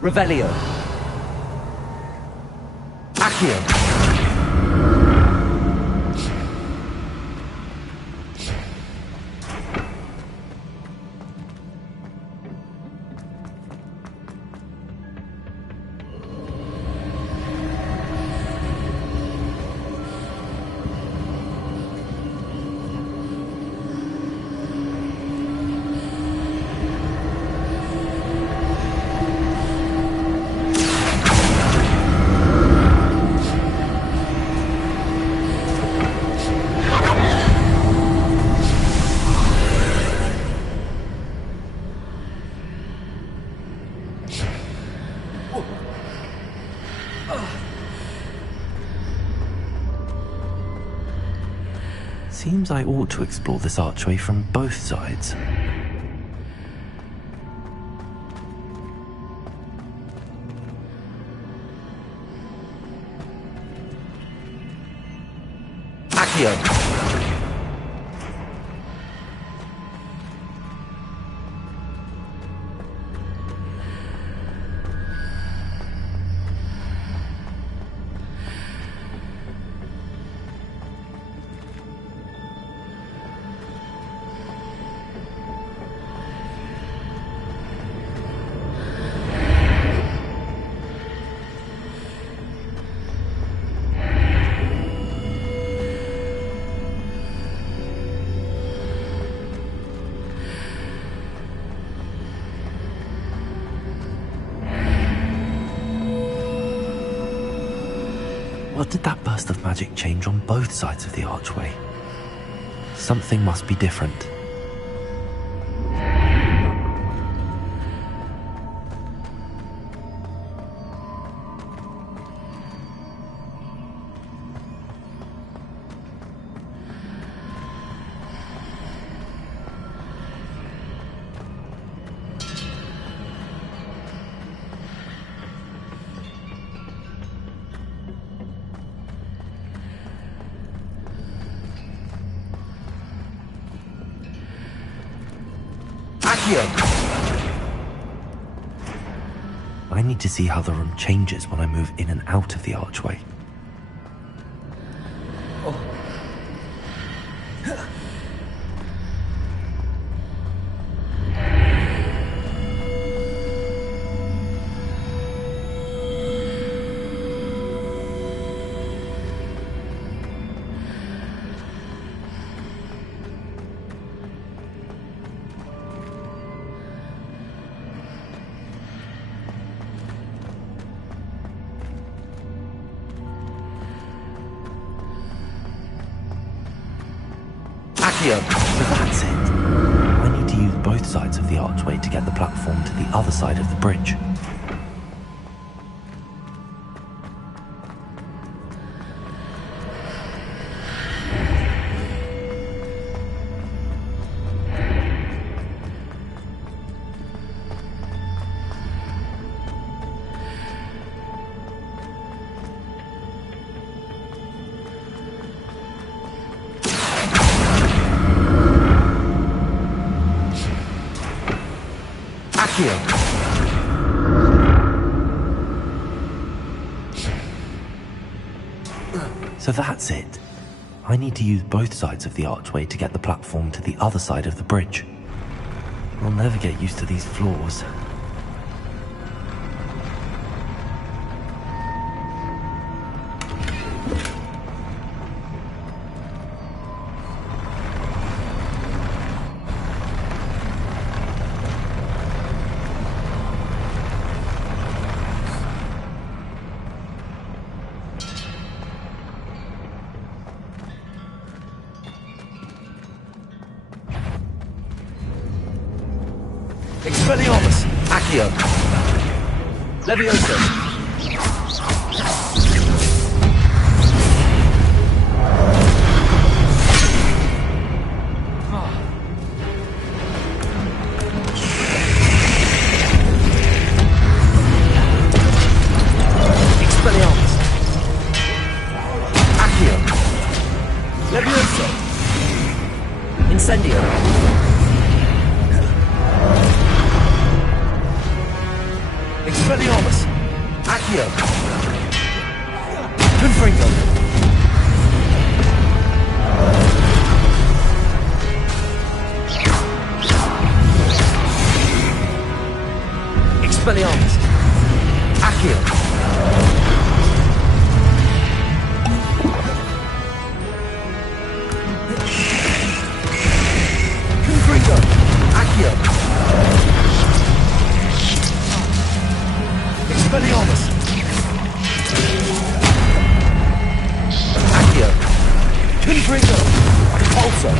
Revelio. Accio. Seems I ought to explore this archway from both sides. Accio. What did that burst of magic change on both sides of the archway? Something must be different. I need to see how the room changes when I move in and out of the archway. Accio! So that's it. I need to use both sides of the archway to get the platform to the other side of the bridge. So that's it. I need to use both sides of the archway to get the platform to the other side of the bridge. I'll never get used to these floors. Expelliarmus! Accio! Levioso! Expelliarmus! Accio! Levioso! Incendio! Expelliarmus! Accio! Confringo! Expelliarmus! Accio! Confringo! Accio! Expelliarmus! Accio! Confringo! Repulsor!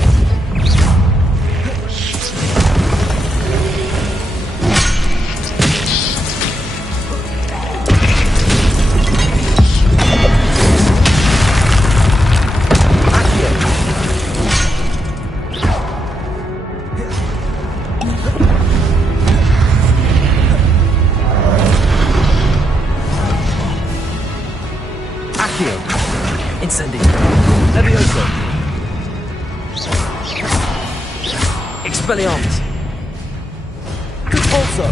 Incendio! Levioso! Expelliarmus! Repulsor!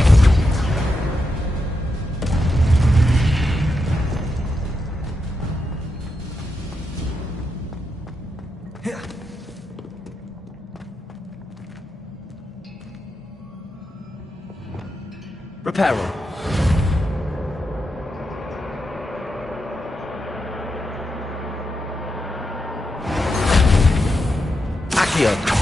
Reparo! Accio!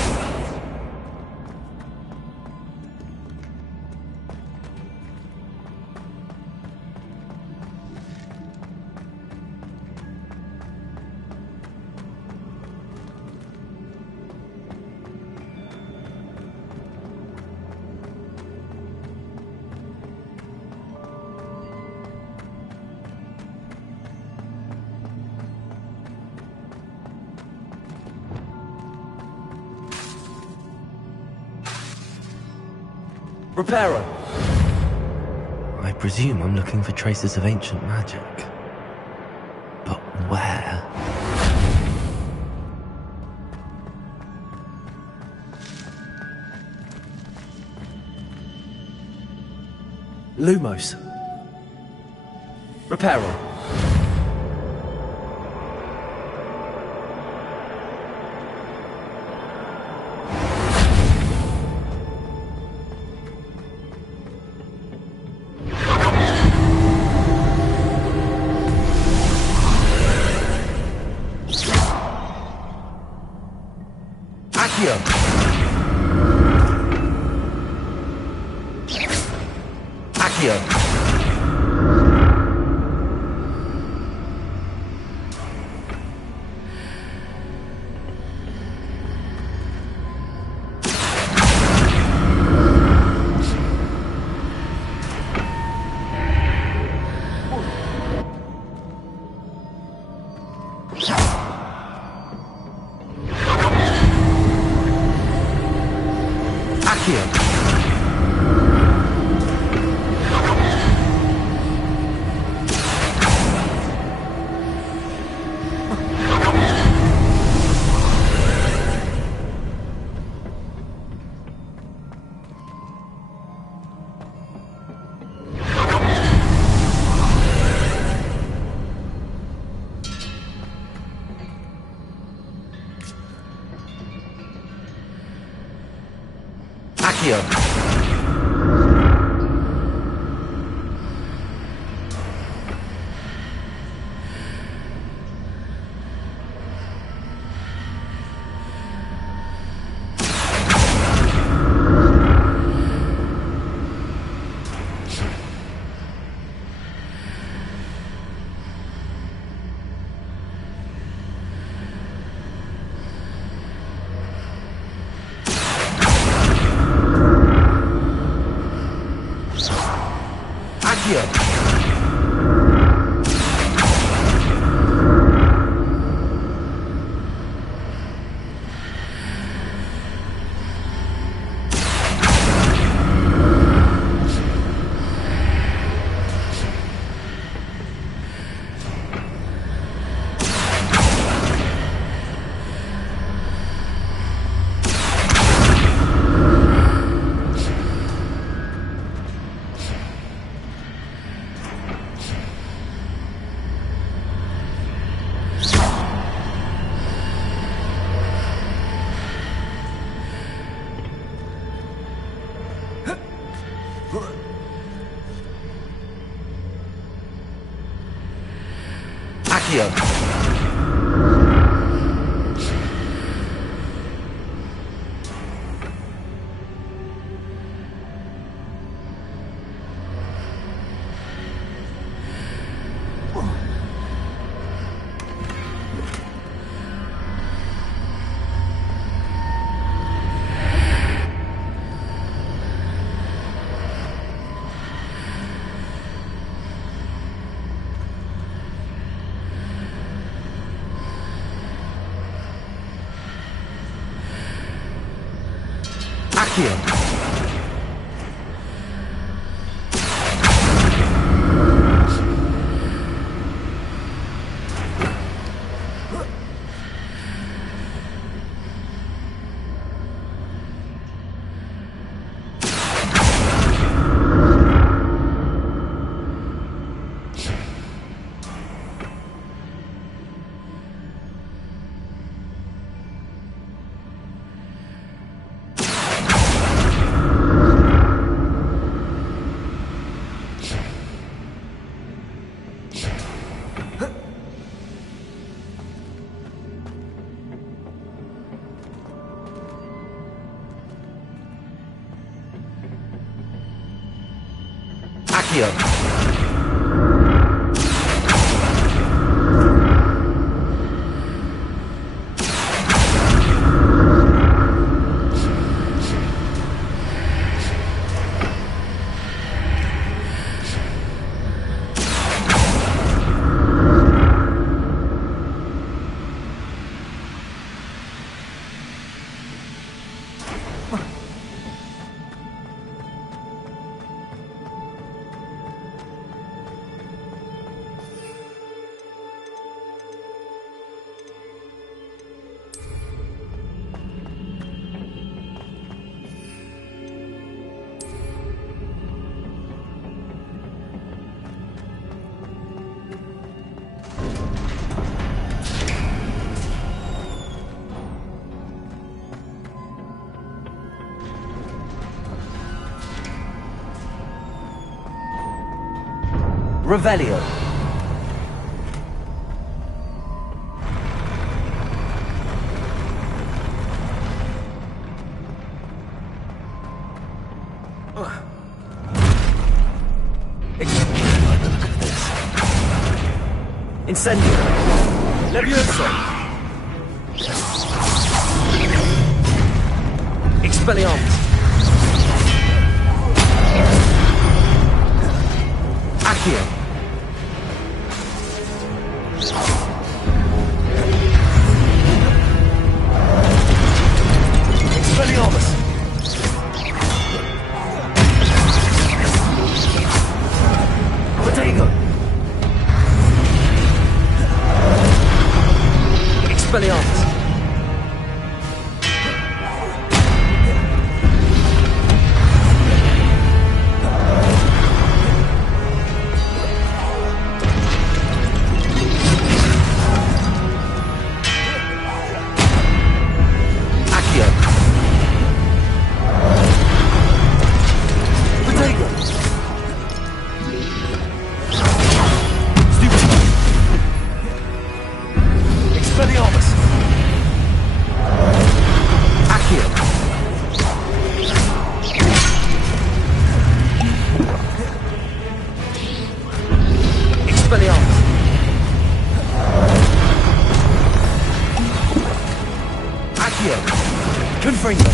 Reparo! I presume I'm looking for traces of ancient magic. But where? Lumos! Reparo! Accio! Accio! Accio. Accio. Accio. Accio. Revelio. Incendio. Levioso. Expelliarmus. Accio. Expelliarmus. Protego. Expelliarmus. Accio. Expelliarmus! Accio! Confringo!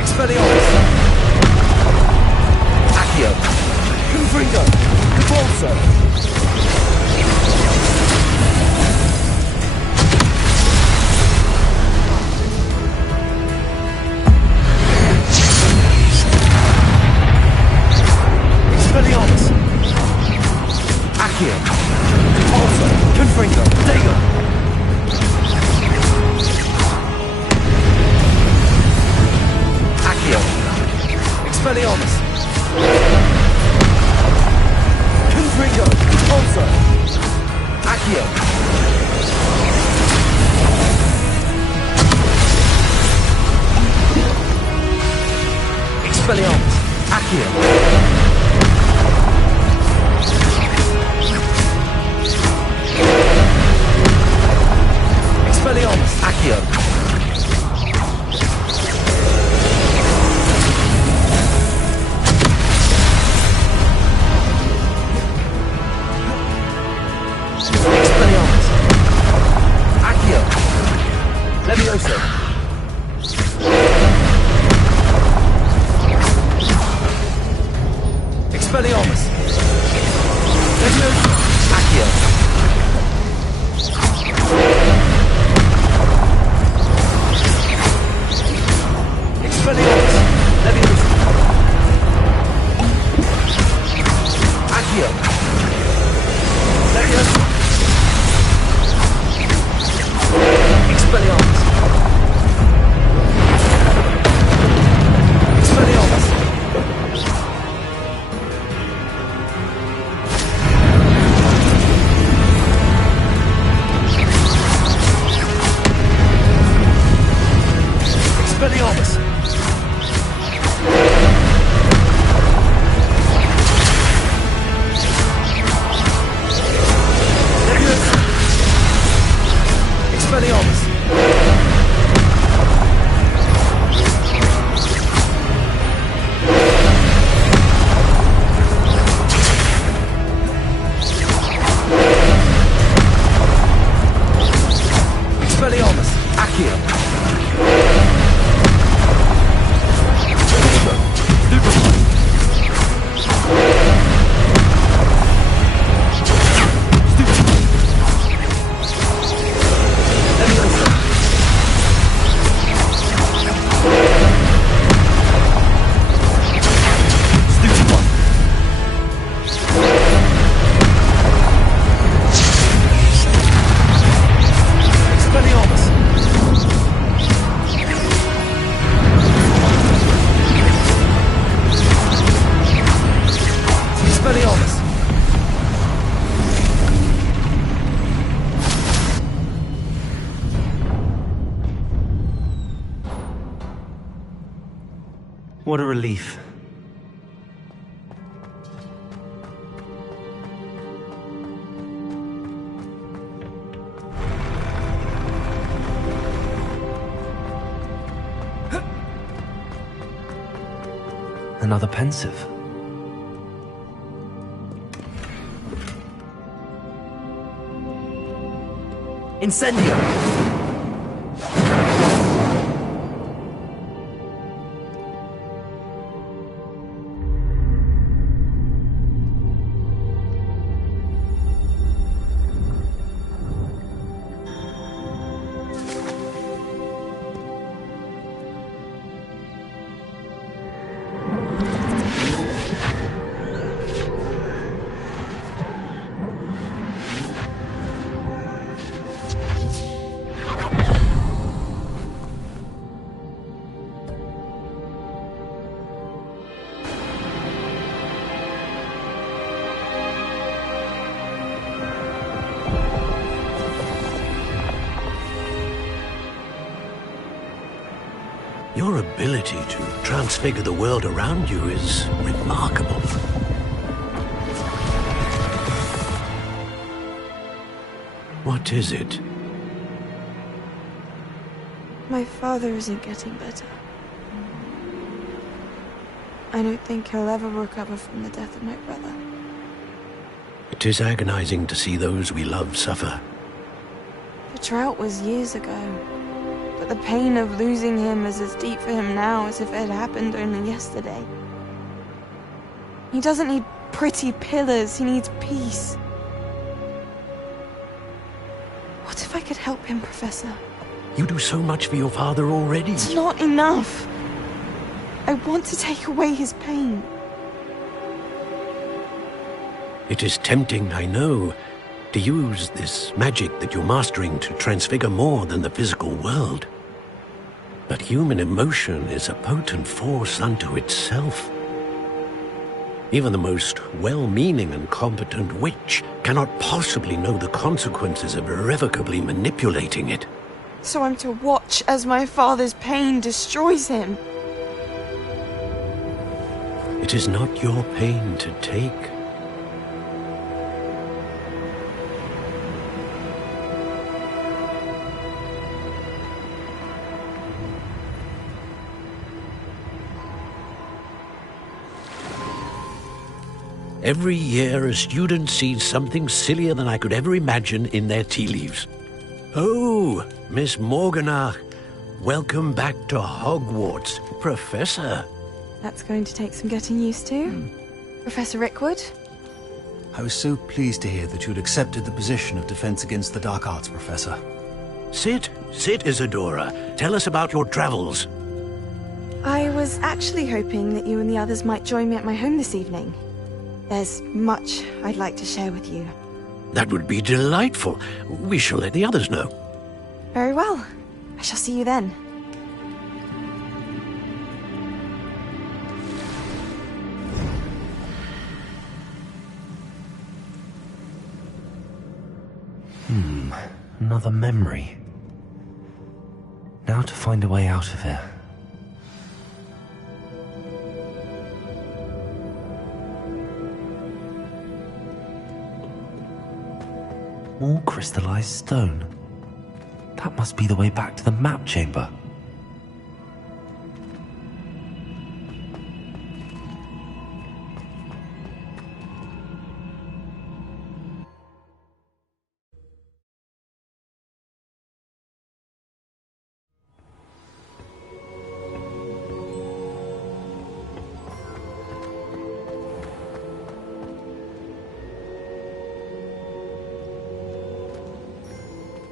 Expelliarmus! Accio! Confringo! Convulso! Expelliarmus! Accio! Convulso! Confringo! Dego! Accio! Expelliarmus! Confringo! Convulso! Accio! Expelliarmus! Accio! Expelliarmus! Accio! Expelliarmus! Accio! Levioso! Expelliarmus! Levioso! Accio! Expelliarmus! Levioso! Accio! Levioso! Expelliarmus! Expelliarmus! Expelliarmus! Levioso! Expelliarmus! Expelliarmus! Accio! Levioso! Expelliarmus! Expelliarmus! What a relief. Another pensive. Incendio! Your ability to transfigure the world around you is remarkable. What is it? My father isn't getting better. I don't think he'll ever recover from the death of my brother. It is agonizing to see those we love suffer. The drought was years ago, but the pain of losing him is as deep for him now as if it had happened only yesterday. He doesn't need pretty pillars, he needs peace. What if I could help him, Professor? You do so much for your father already. It's not enough. I want to take away his pain. It is tempting, I know, to use this magic that you're mastering to transfigure more than the physical world. But human emotion is a potent force unto itself. Even the most well-meaning and competent witch cannot possibly know the consequences of irrevocably manipulating it. So I'm to watch as my father's pain destroys him. It is not your pain to take. Every year, a student sees something sillier than I could ever imagine in their tea leaves. Oh, Miss Morganach, welcome back to Hogwarts, Professor. That's going to take some getting used to. Professor Rickwood? I was so pleased to hear that you'd accepted the position of Defense Against the Dark Arts, Professor. Sit, Isadora. Tell us about your travels. I was actually hoping that you and the others might join me at my home this evening. There's much I'd like to share with you. That would be delightful. We shall let the others know. Very well. I shall see you then. Another memory. Now to find a way out of here. More crystallized stone. That must be the way back to the map chamber.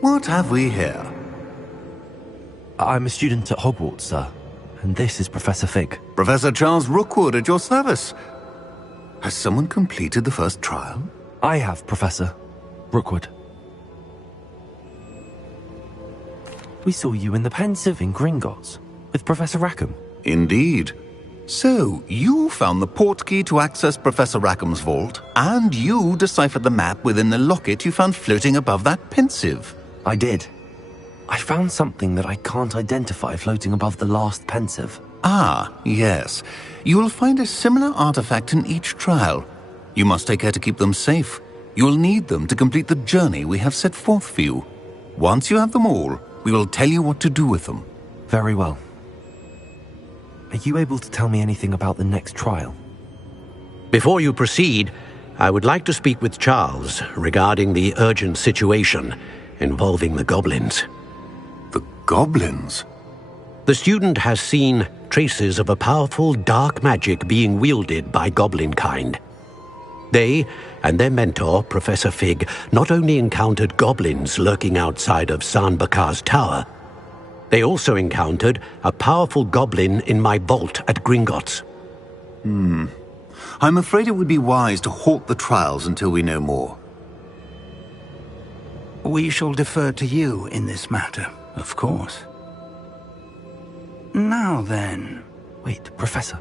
What have we here? I'm a student at Hogwarts, sir. And this is Professor Fig. Professor Charles Rookwood at your service. Has someone completed the first trial? I have, Professor Rookwood. We saw you in the Pensive in Gringotts with Professor Rackham. Indeed. So, you found the portkey to access Professor Rackham's vault, and you deciphered the map within the locket you found floating above that Pensive. I did. I found something that I can't identify floating above the last Pensive. Ah, yes. You will find a similar artifact in each trial. You must take care to keep them safe. You'll need them to complete the journey we have set forth for you. Once you have them all, we will tell you what to do with them. Very well. Are you able to tell me anything about the next trial? Before you proceed, I would like to speak with Charles regarding the urgent situation involving the goblins. The goblins? The student has seen traces of a powerful dark magic being wielded by goblin kind. They and their mentor, Professor Fig, not only encountered goblins lurking outside of Sanbakar's tower, they also encountered a powerful goblin in my vault at Gringotts. I'm afraid it would be wise to halt the trials until we know more. We shall defer to you in this matter, of course. Now then... Wait, Professor.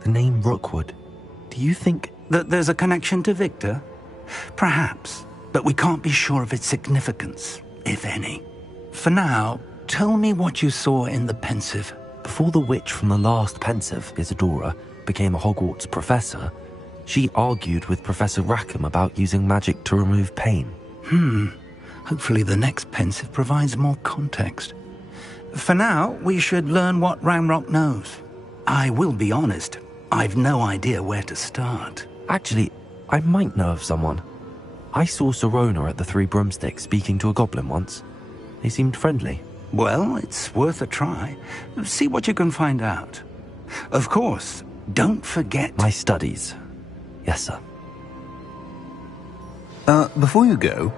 The name Rookwood. Do you think... that there's a connection to Victor? Perhaps, but we can't be sure of its significance, if any. For now, tell me what you saw in the Pensive. Before the witch from the last Pensive, Isadora, became a Hogwarts professor, she argued with Professor Rackham about using magic to remove pain. Hopefully the next pensive provides more context. For now, we should learn what Ranrock knows. I will be honest, I've no idea where to start. Actually, I might know of someone. I saw Sirona at the Three Broomsticks speaking to a goblin once. They seemed friendly. Well, it's worth a try. See what you can find out. Of course, don't forget... My studies. Yes, sir. Before you go...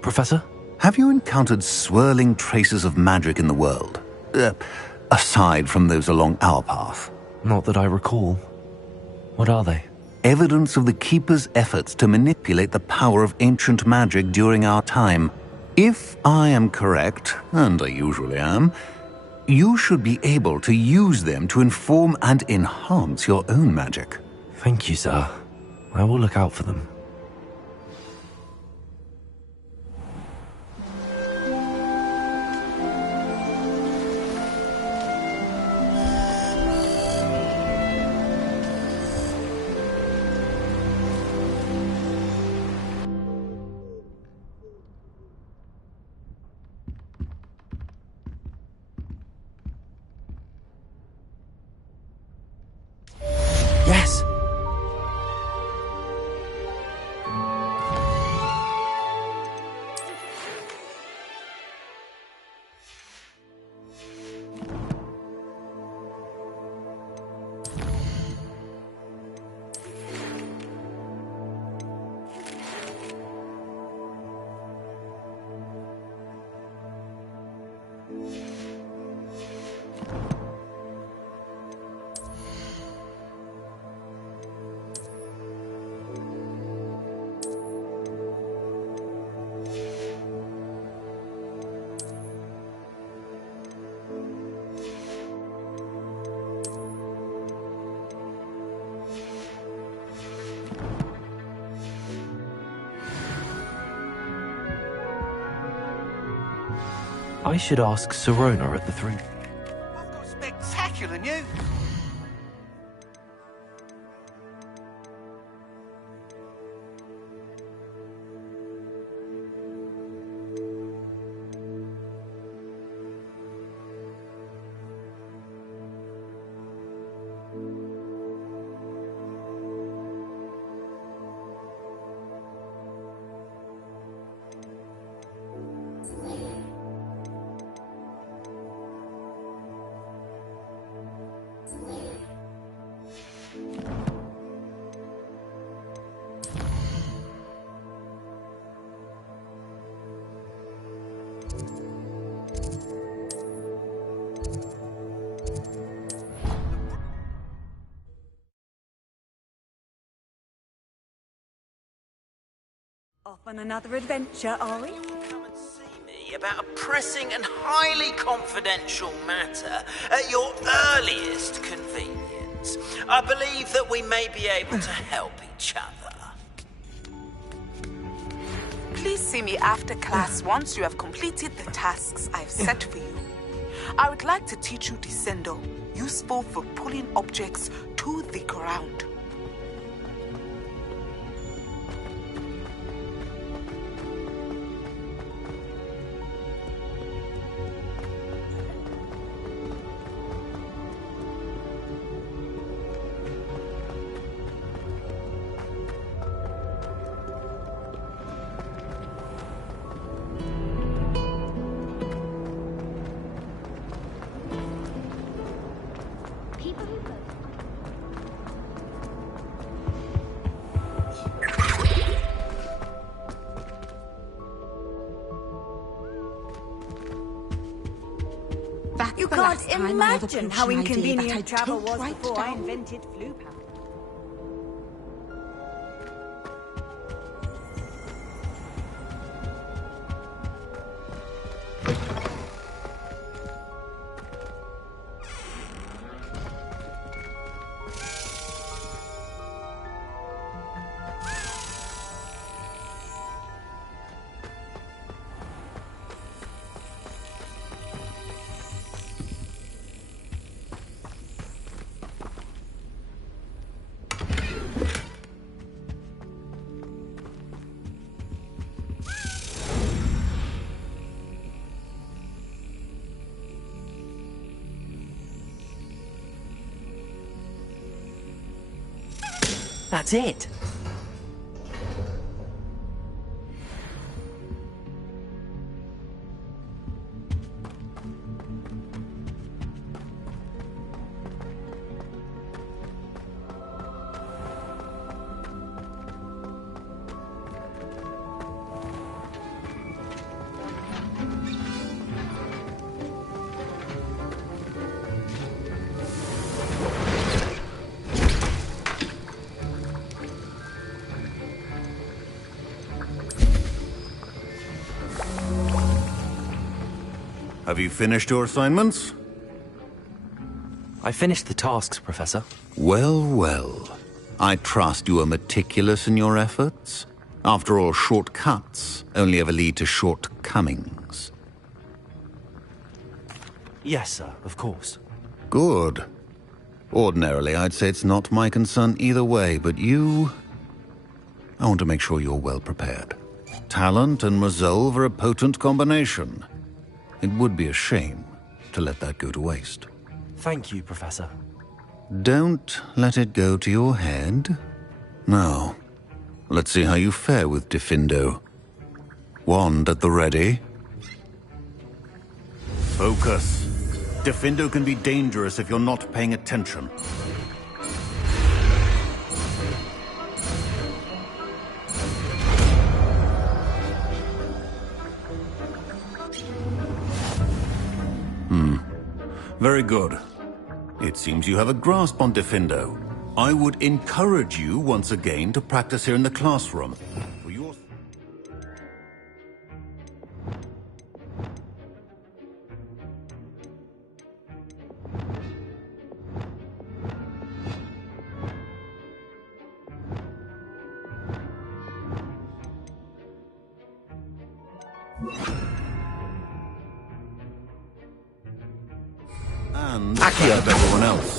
Professor? Have you encountered swirling traces of magic in the world? Aside from those along our path? Not that I recall. What are they? Evidence of the Keeper's efforts to manipulate the power of ancient magic during our time. If I am correct, and I usually am, you should be able to use them to inform and enhance your own magic. Thank you, sir. I will look out for them. Yes! I should ask Sirona at the Three... I've got spectacular news. Off on another adventure, are we? Come and see me about a pressing and highly confidential matter at your earliest convenience. I believe that we may be able to help each other. Please see me after class once you have completed the tasks I've set for you. I would like to teach you Descendo, useful for pulling objects to the ground. You can't imagine how inconvenient travel was before I invented flu powder. That's it. Have you finished your assignments? I finished the tasks, Professor. Well, well. I trust you are meticulous in your efforts. After all, shortcuts only ever lead to shortcomings. Yes, sir, of course. Good. Ordinarily, I'd say it's not my concern either way, but you... I want to make sure you're well prepared. Talent and resolve are a potent combination. It would be a shame to let that go to waste. Thank you, Professor. Don't let it go to your head. Now, let's see how you fare with Diffindo. Wand at the ready. Focus. Diffindo can be dangerous if you're not paying attention. Very good. It seems you have a grasp on Diffindo. I would encourage you once again to practice here in the classroom. For your... And Accio of everyone else.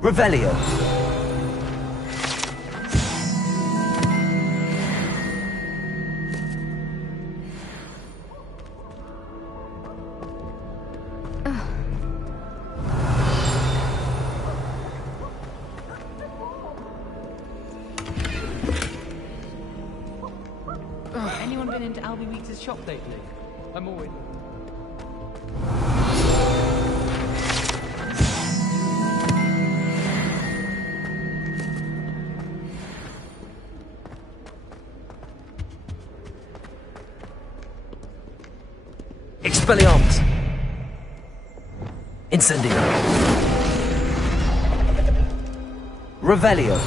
Revelio. Anyone been into Albie Weeks' shop lately? I'm always... Expelliarmus. Incendio. Revelio.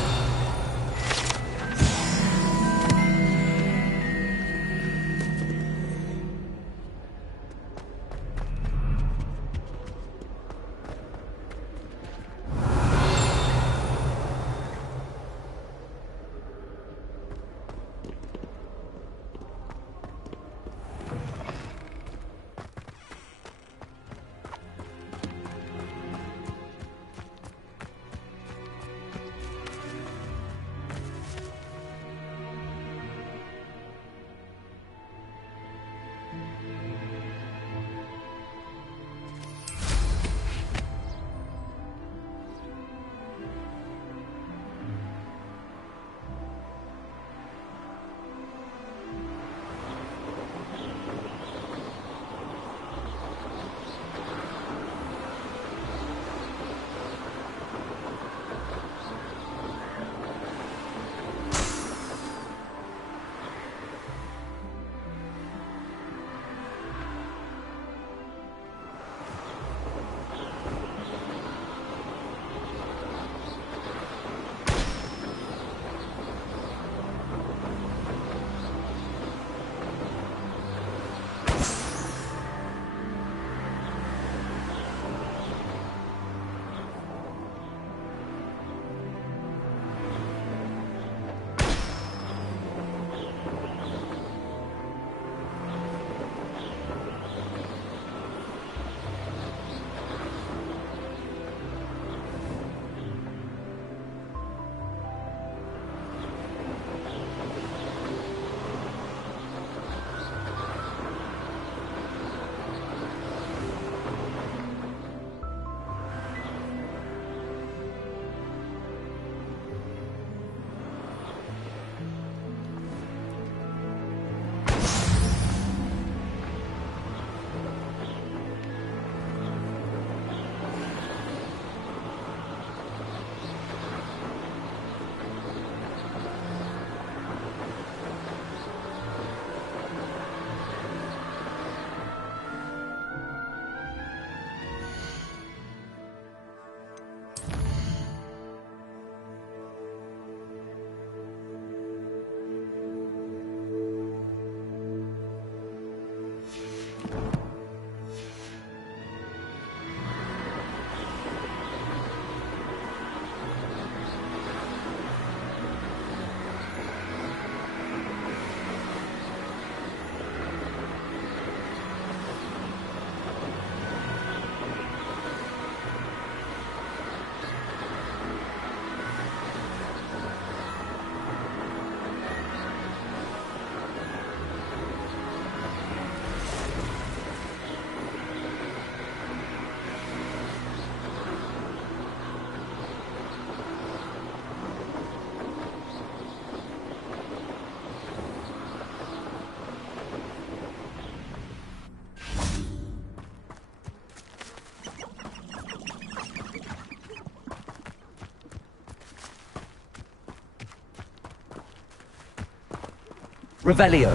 Revelio.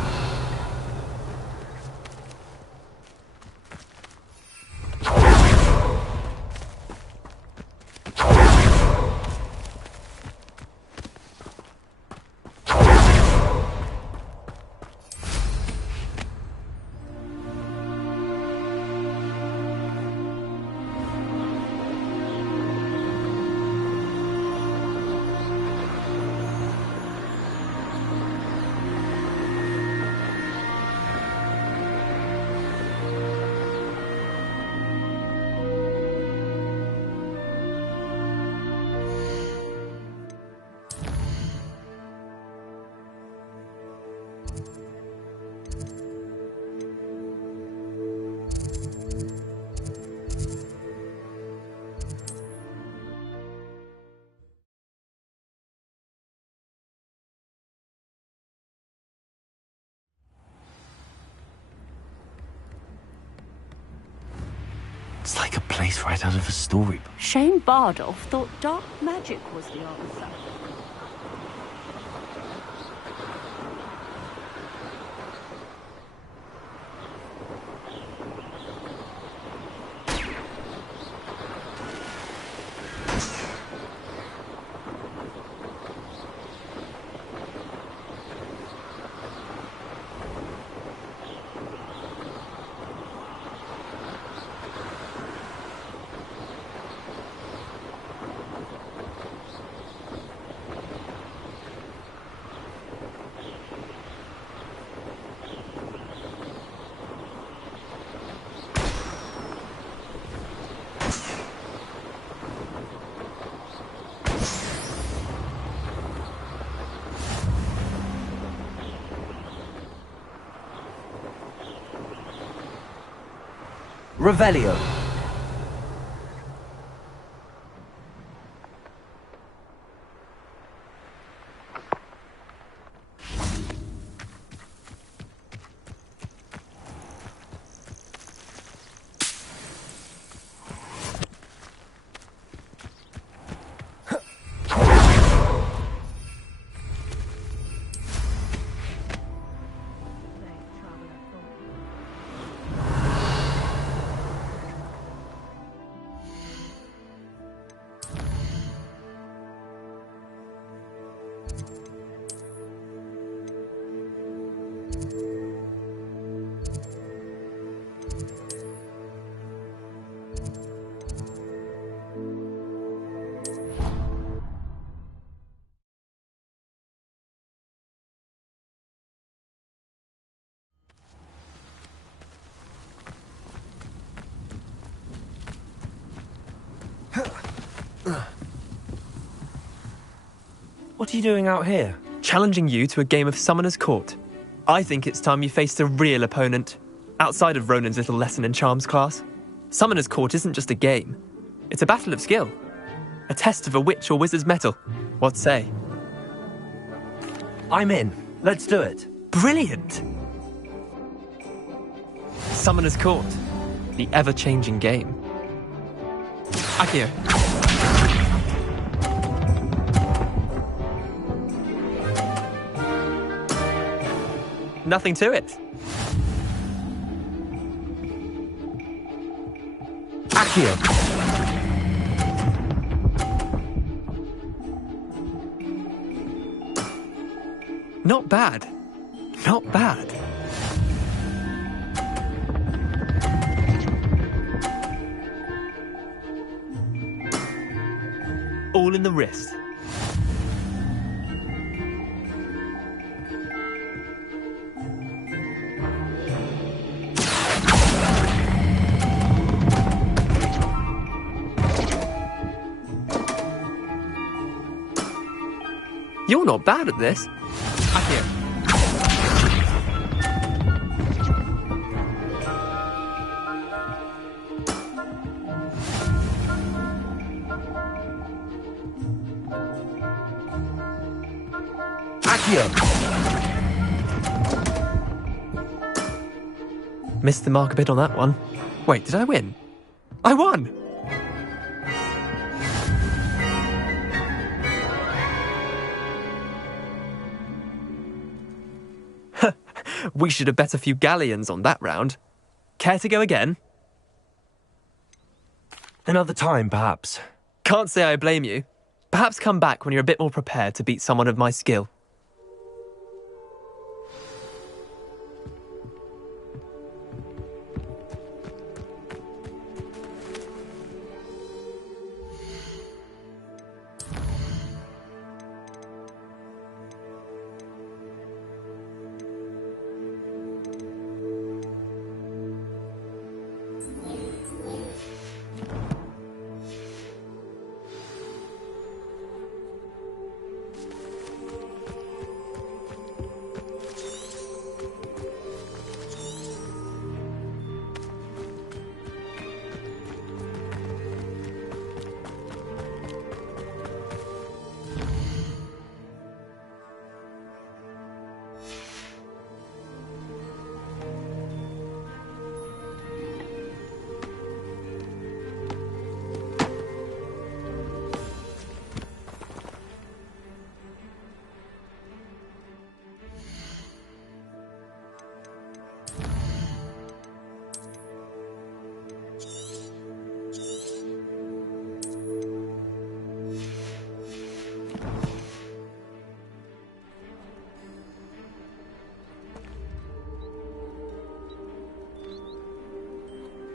It's like a place right out of a storybook. Shane Bardolph thought dark magic was the answer. Revelio. What are you doing out here? Challenging you to a game of Summoner's Court. I think it's time you faced a real opponent, outside of Ronan's little lesson in charms class. Summoner's Court isn't just a game. It's a battle of skill. A test of a witch or wizard's mettle. What say? I'm in. Let's do it. Brilliant! Summoner's Court. The ever-changing game. Akio. Nothing to it. Akio. Not bad. Not bad. All in the wrist. You're not bad at this. Akio. Missed the mark a bit on that one. Wait, did I win? I won! We should have bet a few galleons on that round. Care to go again? Another time, perhaps. Can't say I blame you. Perhaps come back when you're a bit more prepared to beat someone of my skill.